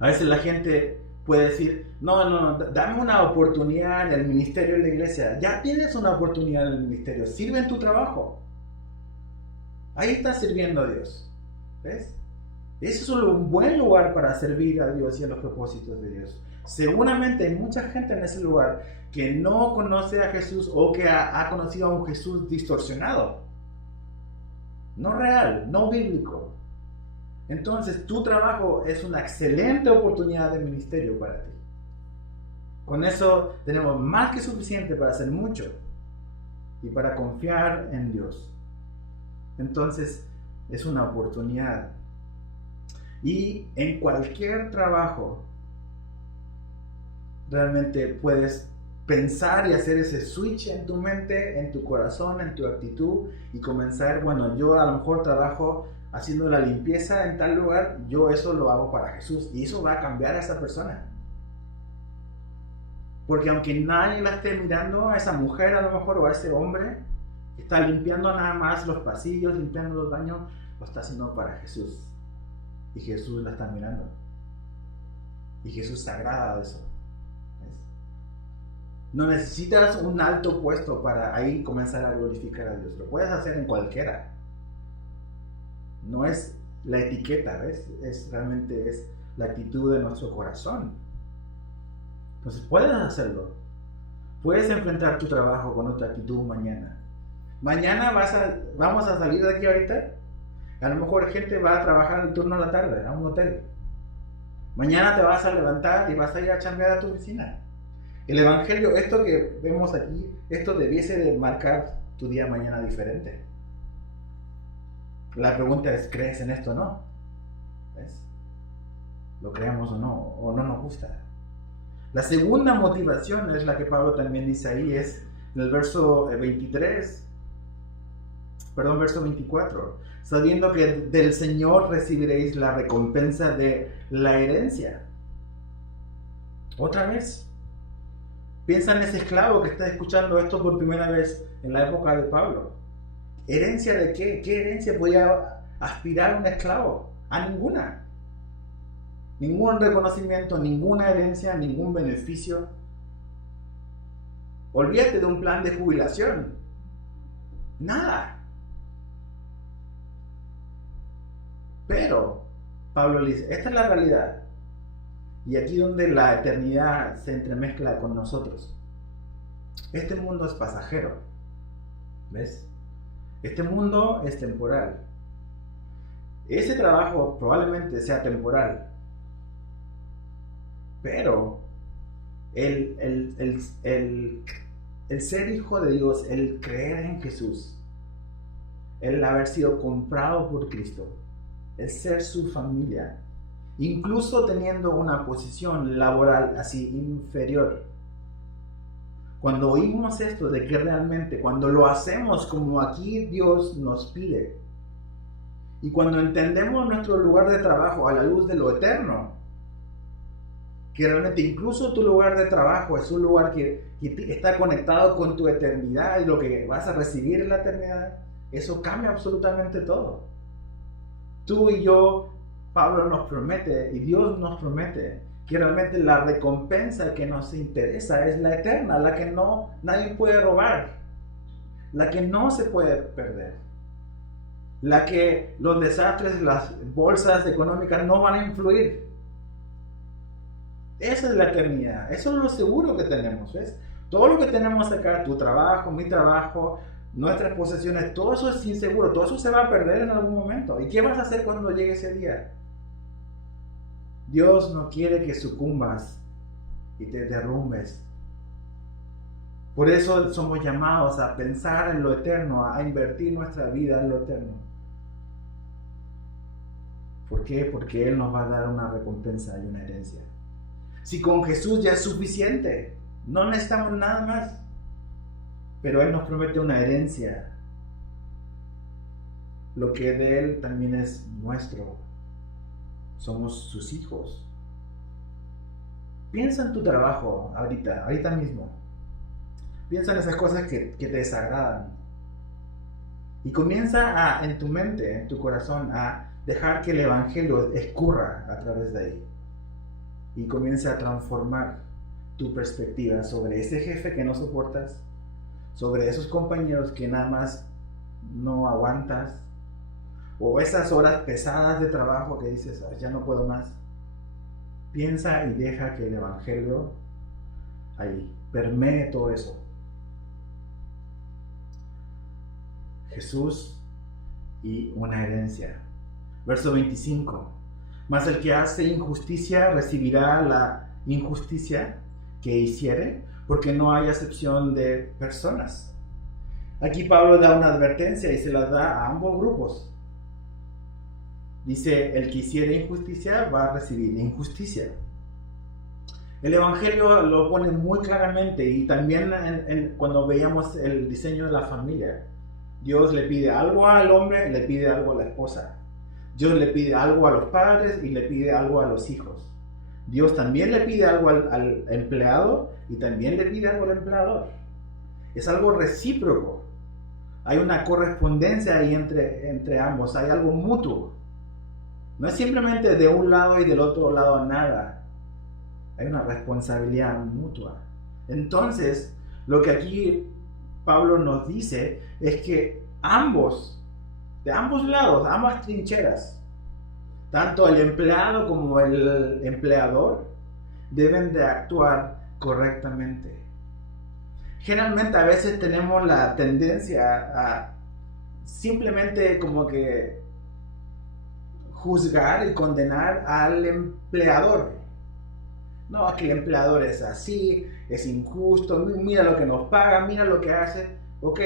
A veces la gente puede decir, no, dame una oportunidad en el ministerio de la iglesia. Ya tienes una oportunidad en el ministerio, sirve en tu trabajo. Ahí estás sirviendo a Dios. ¿Ves? Ese es un buen lugar para servir a Dios y a los propósitos de Dios. Seguramente hay mucha gente en ese lugar que no conoce a Jesús o que ha conocido a un Jesús distorsionado. No real, no bíblico. Entonces tu trabajo es una excelente oportunidad de ministerio para ti. Con eso tenemos más que suficiente para hacer mucho y para confiar en Dios. Entonces es una oportunidad. Y en cualquier trabajo realmente puedes pensar y hacer ese switch en tu mente, en tu corazón, en tu actitud y comenzar, bueno, yo a lo mejor trabajo haciendo la limpieza en tal lugar, yo eso lo hago para Jesús y eso va a cambiar a esa persona. Porque aunque nadie la esté mirando, a esa mujer a lo mejor o a ese hombre que está limpiando nada más los pasillos, limpiando los baños, lo está haciendo para Jesús. Y Jesús la está mirando. Y Jesús se agrada de eso. ¿Ves? No necesitas un alto puesto para ahí comenzar a glorificar a Dios. Lo puedes hacer en cualquiera. No es la etiqueta, ¿ves? Realmente es la actitud de nuestro corazón. Entonces puedes hacerlo. Puedes enfrentar tu trabajo con otra actitud mañana. Mañana vamos a salir de aquí ahorita. A lo mejor gente va a trabajar el turno de la tarde a un hotel. Mañana te vas a levantar y vas a ir a chambear a tu oficina. El evangelio, esto que vemos aquí, esto debiese de marcar tu día mañana diferente. La pregunta es, ¿crees en esto o no? ¿Ves? ¿Lo creemos o no nos gusta? La segunda motivación es la que Pablo también dice ahí, es en el verso 24, sabiendo que del Señor recibiréis la recompensa de la herencia. Otra vez, piensa en ese esclavo que está escuchando esto por primera vez en la época de Pablo. ¿Herencia de qué? ¿Qué herencia podía aspirar un esclavo? A ninguna. Ningún reconocimiento, ninguna herencia, ningún beneficio. Olvídate de un plan de jubilación. Nada. Pero Pablo dice, esta es la realidad. Y aquí donde la eternidad se entremezcla con nosotros. Este mundo es pasajero. ¿Ves? Este mundo es temporal. Ese trabajo probablemente sea temporal. Pero el ser hijo de Dios, el creer en Jesús, el haber sido comprado por Cristo, el ser su familia, incluso teniendo una posición laboral así inferior. Cuando oímos esto de que realmente, cuando lo hacemos como aquí Dios nos pide, y cuando entendemos nuestro lugar de trabajo a la luz de lo eterno, que realmente incluso tu lugar de trabajo es un lugar que está conectado con tu eternidad y lo que vas a recibir en la eternidad, eso cambia absolutamente todo. Tú y yo, Pablo nos promete y Dios nos promete que realmente la recompensa que nos interesa es la eterna, la que nadie puede robar, la que no se puede perder, la que los desastres, las bolsas económicas no van a influir. Esa es la eternidad, eso es lo seguro que tenemos, ¿ves? Todo lo que tenemos acá, tu trabajo, mi trabajo, nuestras posesiones, todo eso es inseguro, todo eso se va a perder en algún momento. ¿Y qué vas a hacer cuando llegue ese día? Dios no quiere que sucumbas y te derrumbes. Por eso somos llamados a pensar en lo eterno, a invertir nuestra vida en lo eterno. ¿Por qué? Porque Él nos va a dar una recompensa y una herencia. Si con Jesús ya es suficiente, no necesitamos nada más. Pero Él nos promete una herencia. Lo que de Él también es nuestro. Somos sus hijos. Piensa en tu trabajo ahorita mismo. Piensa en esas cosas que te desagradan. Y comienza en tu mente, en tu corazón, a dejar que el Evangelio escurra a través de ahí. Y comienza a transformar tu perspectiva sobre ese jefe que no soportas, sobre esos compañeros que nada más no aguantas, o esas horas pesadas de trabajo que dices, ya no puedo más. Piensa y deja que el Evangelio ahí permee todo eso. Jesús y una herencia. Verso 25. Mas el que hace injusticia recibirá la injusticia que hiciere, porque no hay acepción de personas. Aquí Pablo da una advertencia y se la da a ambos grupos. Dice, el que hiciere injusticia va a recibir injusticia. El Evangelio lo pone muy claramente y también cuando veíamos el diseño de la familia. Dios le pide algo al hombre y le pide algo a la esposa. Dios le pide algo a los padres y le pide algo a los hijos. Dios también le pide algo al empleado y también le pide algo al empleador. Es algo recíproco. Hay una correspondencia ahí entre ambos, hay algo mutuo. No es simplemente de un lado y del otro lado nada. Hay una responsabilidad mutua. Entonces, lo que aquí Pablo nos dice es que ambos, de ambos lados, ambas trincheras, tanto el empleado como el empleador, deben de actuar correctamente. Generalmente a veces tenemos la tendencia a simplemente como que juzgar y condenar al empleador. No, es que el empleador es así, es injusto, mira lo que nos paga, mira lo que hace. Ok,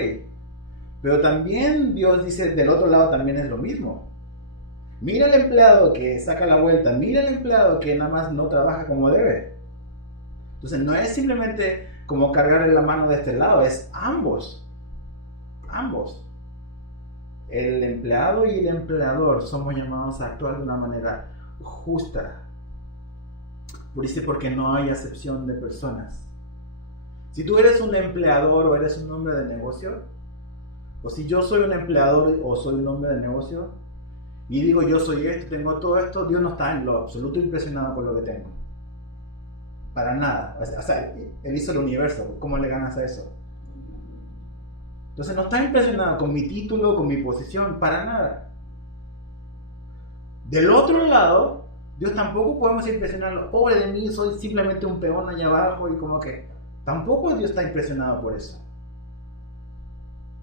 pero también Dios dice, del otro lado también es lo mismo. Mira el empleado que saca la vuelta, mira el empleado que nada más no trabaja como debe. Entonces no es simplemente como cargarle la mano de este lado, es ambos. Ambos. El empleado y el empleador somos llamados a actuar de una manera justa. Dice, porque no hay acepción de personas. Si tú eres un empleador o eres un hombre de negocio, o si yo soy un empleador o soy un hombre de negocio, y digo yo soy esto, tengo todo esto, Dios no está en lo absoluto impresionado por lo que tengo. Para nada. O sea, Él hizo el universo, ¿cómo le ganas a eso? Entonces no está impresionado con mi título, con mi posición, para nada. Del otro lado, Dios tampoco podemos impresionarlo. Pobre de mí, soy simplemente un peón allá abajo y como que tampoco Dios está impresionado por eso.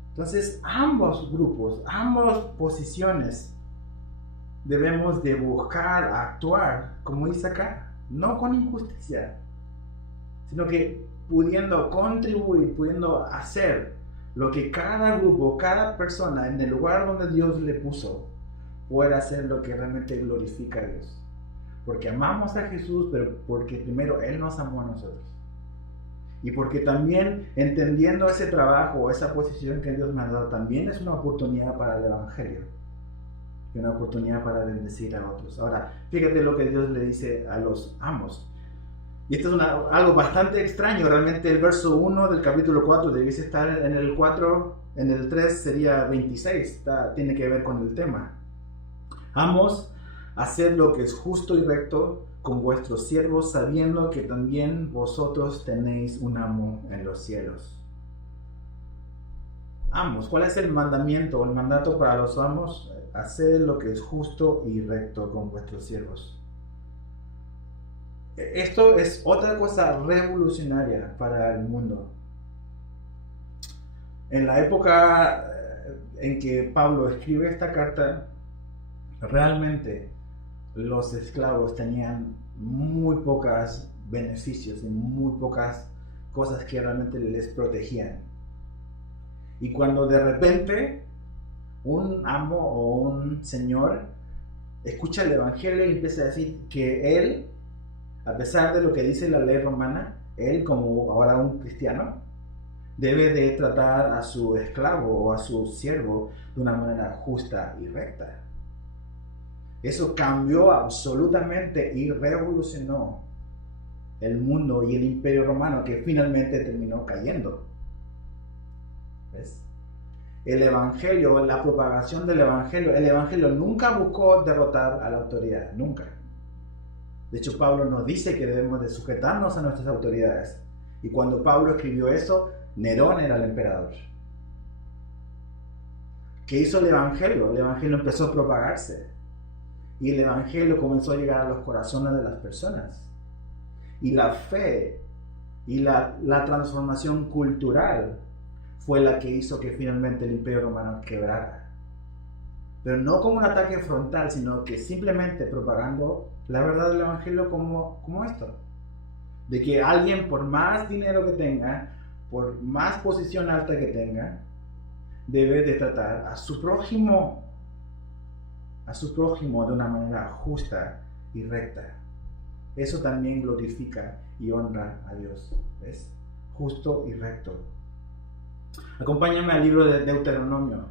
Entonces ambos grupos, ambas posiciones debemos de buscar actuar como dice acá, no con injusticia, sino que pudiendo contribuir, pudiendo hacer lo que cada grupo, cada persona en el lugar donde Dios le puso pueda hacer lo que realmente glorifica a Dios. Porque amamos a Jesús, pero porque primero Él nos amó a nosotros. Y porque también entendiendo ese trabajo, esa posición que Dios me ha dado, también es una oportunidad para el Evangelio. Y una oportunidad para bendecir a otros. Ahora, fíjate lo que Dios le dice a los amos. Y esto es algo bastante extraño. Realmente el verso 1 del capítulo 4 debiese estar en el 4, en el 3 sería 26. Tiene que ver con el tema. Amos, haced lo que es justo y recto con vuestros siervos, sabiendo que también vosotros tenéis un amo en los cielos. Amos, ¿cuál es el mandamiento o el mandato para los amos? Haced lo que es justo y recto con vuestros siervos. Esto es otra cosa revolucionaria para el mundo. En la época en que Pablo escribe esta carta, realmente los esclavos tenían muy pocos beneficios y muy pocas cosas que realmente les protegían. Y cuando de repente un amo o un señor escucha el evangelio y empieza a decir que él, a pesar de lo que dice la ley romana, él como ahora un cristiano, debe de tratar a su esclavo o a su siervo de una manera justa y recta. Eso cambió absolutamente y revolucionó el mundo y el imperio romano, que finalmente terminó cayendo. ¿Ves? El evangelio, la propagación del evangelio, el evangelio nunca buscó derrotar a la autoridad, nunca. De hecho, Pablo nos dice que debemos de sujetarnos a nuestras autoridades. Y cuando Pablo escribió eso, Nerón era el emperador. ¿Qué hizo el evangelio? El evangelio empezó a propagarse. Y el evangelio comenzó a llegar a los corazones de las personas. Y la fe y la transformación cultural fue la que hizo que finalmente el imperio romano quebrara. Pero no como un ataque frontal, sino que simplemente propagando la verdad del evangelio como esto. De que alguien, por más dinero que tenga, por más posición alta que tenga, debe de tratar a su prójimo de una manera justa y recta. eso también glorifica y honra a Dios. ¿Ves? Justo y recto. Acompáñame al libro de Deuteronomio,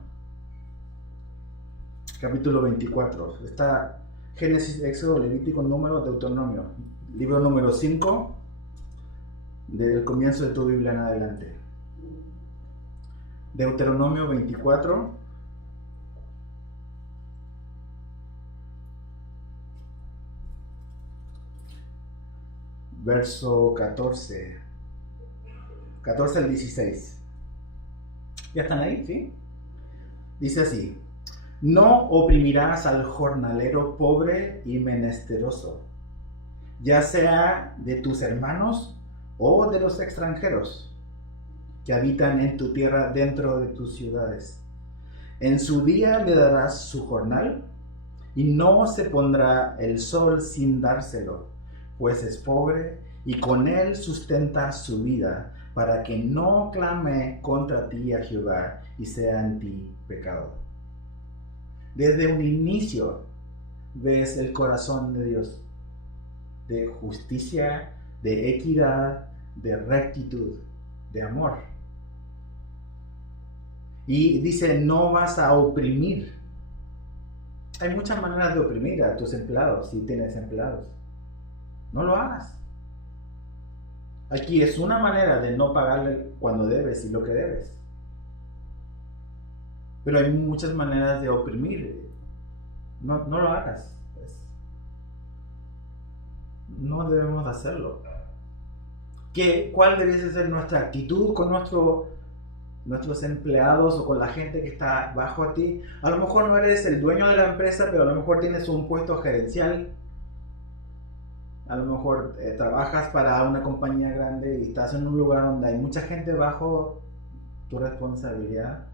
capítulo 24. Está Génesis, Éxodo, Levítico, Número, Deuteronomio. Libro número 5, desde el comienzo de tu Biblia en adelante. Deuteronomio 24. Verso 14. 14 al 16. ¿Ya están ahí? ¿Sí? Dice así: no oprimirás al jornalero pobre y menesteroso, ya sea de tus hermanos o de los extranjeros que habitan en tu tierra dentro de tus ciudades. En su día le darás su jornal, y no se pondrá el sol sin dárselo, pues es pobre y con él sustenta su vida, para que no clame contra ti a Jehová y sea en ti pecado. Desde un inicio ves el corazón de Dios, de justicia, de equidad, de rectitud, de amor. Y dice, no vas a oprimir. Hay muchas maneras de oprimir a tus empleados, si tienes empleados. No lo hagas. Aquí es una manera de no pagarle cuando debes y lo que debes. Pero hay muchas maneras de oprimir. No lo hagas. No debemos hacerlo. ¿Cuál debe ser nuestra actitud con nuestros empleados o con la gente que está bajo a ti? A lo mejor no eres el dueño de la empresa, pero a lo mejor tienes un puesto gerencial. A lo mejor trabajas para una compañía grande y estás en un lugar donde hay mucha gente bajo tu responsabilidad.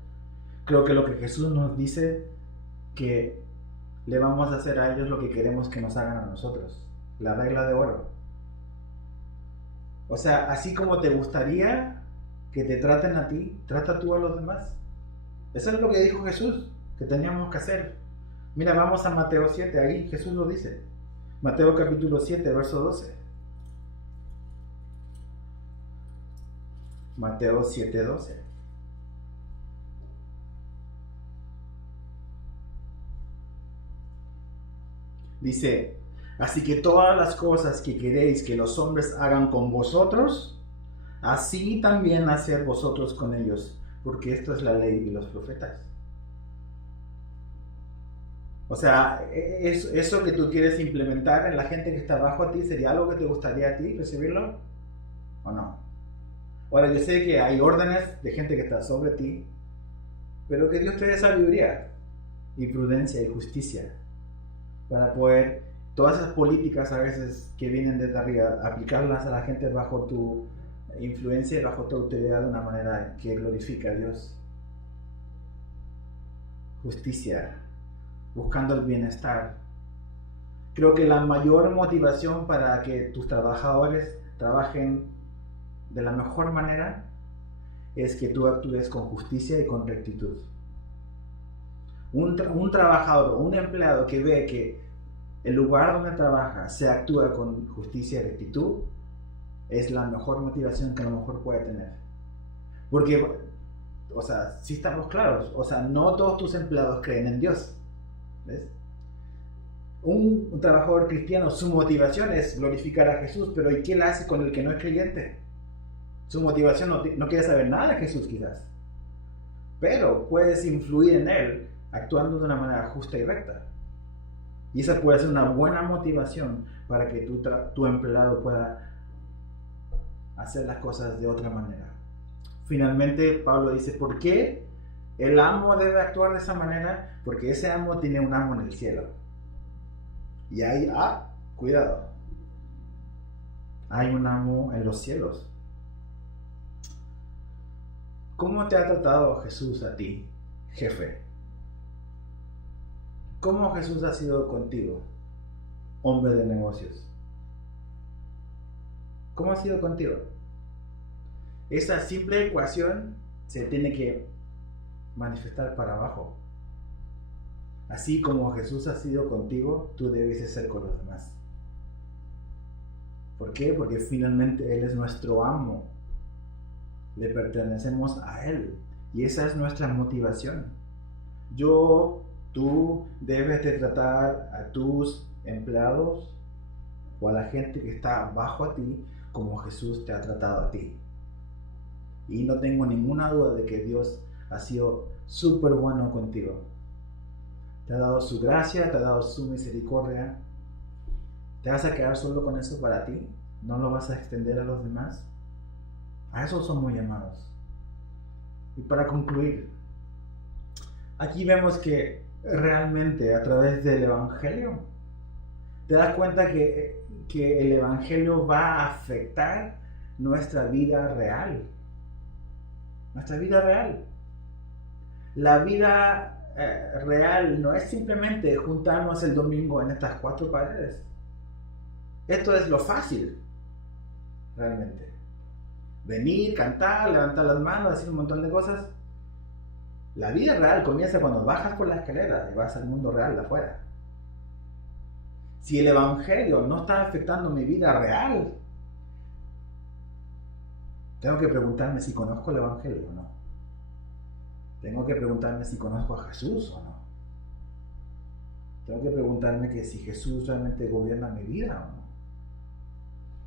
Creo que lo que Jesús nos dice, que le vamos a hacer a ellos lo que queremos que nos hagan a nosotros. La regla de oro. O sea, así como te gustaría que te traten a ti, trata tú a los demás. Eso es lo que dijo Jesús, que teníamos que hacer. Mira, vamos a Mateo 7, ahí Jesús lo dice. Mateo capítulo 7, verso 12. Mateo 7, 12. Dice, así que todas las cosas que queréis que los hombres hagan con vosotros, así también haced vosotros con ellos, porque esto es la ley y los profetas. O sea, eso que tú quieres implementar en la gente que está bajo a ti, ¿sería algo que te gustaría a ti recibirlo? ¿O no? Ahora, yo sé que hay órdenes de gente que está sobre ti, pero que Dios te dé sabiduría y prudencia y justicia para poder, todas esas políticas a veces que vienen desde arriba, aplicarlas a la gente bajo tu influencia y bajo tu autoridad de una manera que glorifica a Dios. Justicia, buscando el bienestar. Creo que la mayor motivación para que tus trabajadores trabajen de la mejor manera es que tú actúes con justicia y con rectitud. Un trabajador, un empleado que ve que el lugar donde trabaja se actúa con justicia y rectitud, es la mejor motivación que a lo mejor puede tener. Porque, o sea, si estamos claros, o sea, no todos tus empleados creen en Dios. ¿Ves? Un trabajador cristiano, su motivación es glorificar a Jesús, pero ¿y qué le hace con el que no es creyente? Su motivación no quiere saber nada de Jesús quizás, pero puedes influir en él actuando de una manera justa y recta. Y esa puede ser una buena motivación para que tu empleado pueda hacer las cosas de otra manera. Finalmente, Pablo dice, ¿por qué el amo debe actuar de esa manera? Porque ese amo tiene un amo en el cielo. Y hay, cuidado, hay un amo en los cielos. ¿Cómo te ha tratado Jesús a ti, jefe? ¿Cómo Jesús ha sido contigo, hombre de negocios? ¿Cómo ha sido contigo? Esa simple ecuación se tiene que manifestar para abajo. Así como Jesús ha sido contigo, tú debes ser con los demás. ¿Por qué? Porque finalmente Él es nuestro amo. Le pertenecemos a Él. Y esa es nuestra motivación. Tú debes de tratar a tus empleados o a la gente que está bajo a ti como Jesús te ha tratado a ti. Y no tengo ninguna duda de que Dios ha sido súper bueno contigo. Te ha dado su gracia, te ha dado su misericordia. ¿Te vas a quedar solo con eso para ti? ¿No lo vas a extender a los demás? A eso somos llamados. Y para concluir, aquí vemos que realmente a través del Evangelio, te das cuenta que el Evangelio va a afectar nuestra vida real. Nuestra vida real. La vida real no es simplemente juntarnos el domingo en estas 4 paredes. Esto es lo fácil, realmente. Venir, cantar, levantar las manos, hacer un montón de cosas. La vida real comienza cuando bajas por la escalera y vas al mundo real de afuera. Si el Evangelio no está afectando mi vida real, tengo que preguntarme si conozco el Evangelio o no. Tengo que preguntarme si conozco a Jesús o no. Tengo que preguntarme que si Jesús realmente gobierna mi vida o no.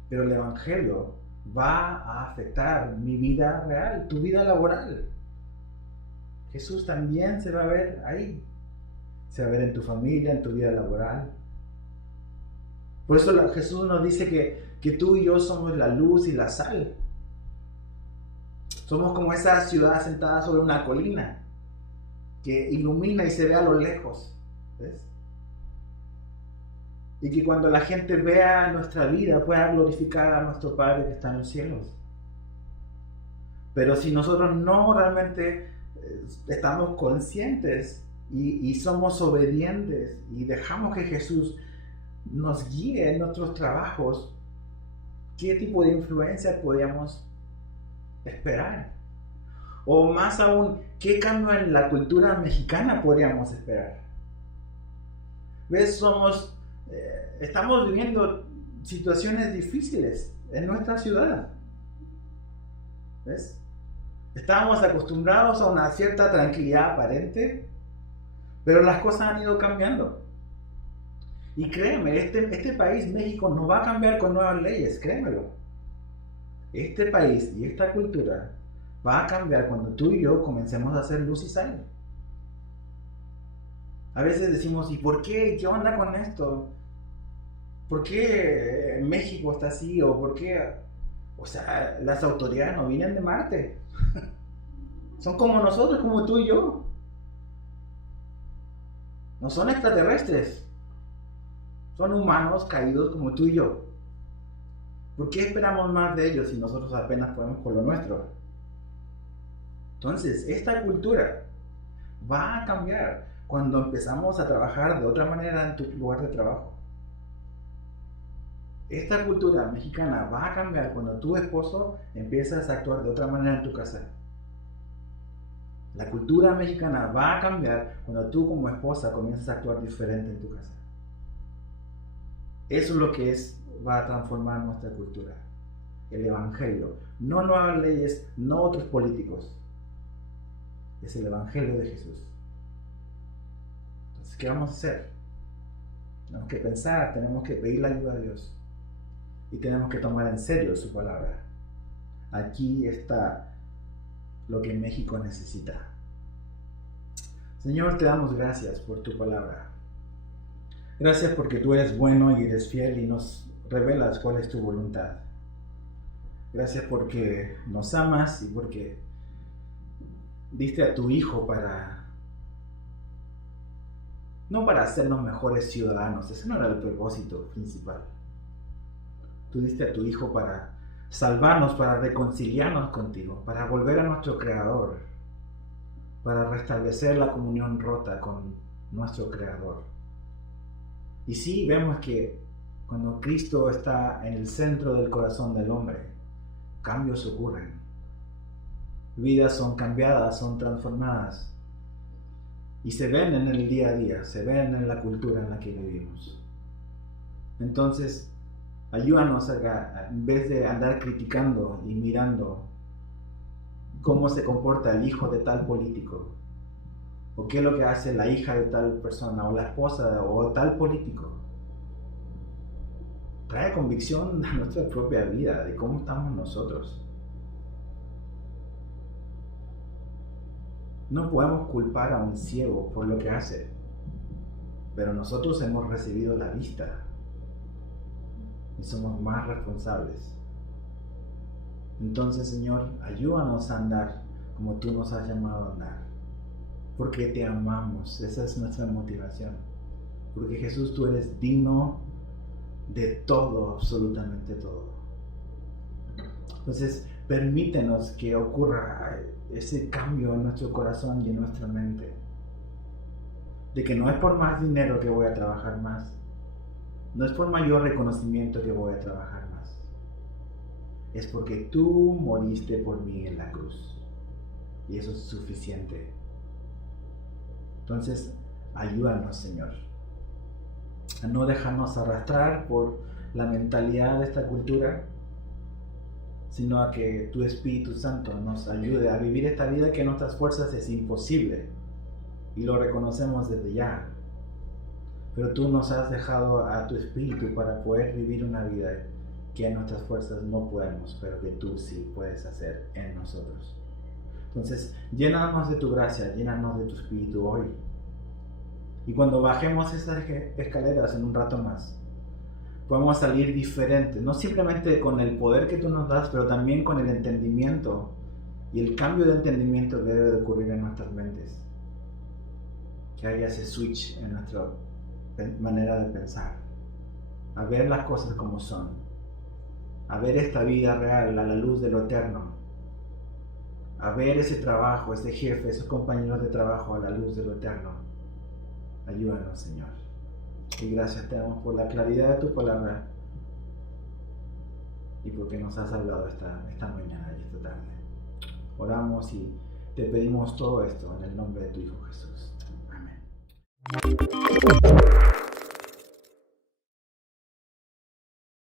Pero el Evangelio va a afectar mi vida real, tu vida laboral. Jesús también se va a ver ahí. Se va a ver en tu familia, en tu vida laboral. Por eso Jesús nos dice que tú y yo somos la luz y la sal. Somos como esa ciudad sentada sobre una colina que ilumina y se ve a lo lejos. ¿Ves? Y que cuando la gente vea nuestra vida pueda glorificar a nuestro Padre que está en los cielos. Pero si nosotros no realmente estamos conscientes y somos obedientes y dejamos que Jesús nos guíe en nuestros trabajos, ¿qué tipo de influencia podríamos esperar? O más aún, ¿qué cambio en la cultura mexicana podríamos esperar? ¿Ves? Estamos viviendo situaciones difíciles en nuestra ciudad. ¿Ves? Estábamos acostumbrados a una cierta tranquilidad aparente, pero las cosas han ido cambiando. Y créeme, este país, México, no va a cambiar con nuevas leyes, créemelo. Este país y esta cultura va a cambiar cuando tú y yo comencemos a hacer luz y sal. A veces decimos, ¿y por qué? ¿Qué onda con esto? ¿Por qué México está así? ¿O por qué? O sea, las autoridades no vienen de Marte. Son como nosotros, como tú y yo. No son extraterrestres. Son humanos caídos como tú y yo. ¿Por qué esperamos más de ellos si nosotros apenas podemos con lo nuestro? Entonces, esta cultura va a cambiar cuando empezamos a trabajar de otra manera en tu lugar de trabajo. Esta cultura mexicana va a cambiar cuando tu esposo empiezas a actuar de otra manera en tu casa. La cultura mexicana va a cambiar cuando tú como esposa comienzas a actuar diferente en tu casa. Eso es lo que va a transformar nuestra cultura. El Evangelio. No nuevas leyes, no otros políticos. Es el Evangelio de Jesús. Entonces, ¿qué vamos a hacer? Tenemos que pensar, tenemos que pedir la ayuda de Dios. Y tenemos que tomar en serio su palabra. Aquí está lo que México necesita. Señor, te damos gracias por tu palabra. Gracias porque tú eres bueno y eres fiel y nos revelas cuál es tu voluntad. Gracias porque nos amas y porque diste a tu Hijo no para hacernos mejores ciudadanos, ese no era el propósito principal. Tú diste a tu Hijo para salvarnos, para reconciliarnos contigo, para volver a nuestro Creador, para restablecer la comunión rota con nuestro Creador. Y sí, vemos que cuando Cristo está en el centro del corazón del hombre, cambios ocurren. Vidas son cambiadas, son transformadas. Y se ven en el día a día, se ven en la cultura en la que vivimos. Entonces, Ayúdanos en vez de andar criticando y mirando cómo se comporta el hijo de tal político, o qué es lo que hace la hija de tal persona, o la esposa o tal político. Trae convicción a nuestra propia vida, de cómo estamos nosotros. No podemos culpar a un ciego por lo que hace, pero nosotros hemos recibido la vista y somos más responsables. Entonces, Señor, ayúdanos a andar como tú nos has llamado a andar, porque te amamos. Esa es nuestra motivación, porque Jesús, tú eres digno de todo, absolutamente todo. Entonces, permítenos que ocurra ese cambio en nuestro corazón y en nuestra mente, de que no es por más dinero que voy a trabajar más, no es por mayor reconocimiento que voy a trabajar más, es porque tú moriste por mí en la cruz, y eso es suficiente. Entonces, ayúdanos, Señor, a no dejarnos arrastrar por la mentalidad de esta cultura, sino a que tu Espíritu Santo nos ayude a vivir esta vida que en nuestras fuerzas es imposible, y lo reconocemos desde ya. Pero tú nos has dejado a tu Espíritu para poder vivir una vida que en nuestras fuerzas no podemos, pero que tú sí puedes hacer en nosotros. Entonces, llénanos de tu gracia, llénanos de tu Espíritu hoy. Y cuando bajemos esas escaleras en un rato más, podemos salir diferentes, no simplemente con el poder que tú nos das, pero también con el entendimiento y el cambio de entendimiento que debe de ocurrir en nuestras mentes. Que haya ese switch en nuestra manera de pensar, a ver las cosas como son, a ver esta vida real a la luz de lo eterno, a ver ese trabajo, ese jefe, esos compañeros de trabajo a la luz de lo eterno. Ayúdanos, Señor. Y gracias te damos por la claridad de tu palabra y porque nos has hablado esta mañana y esta tarde. Oramos y te pedimos todo esto en el nombre de tu Hijo Jesús. Amén.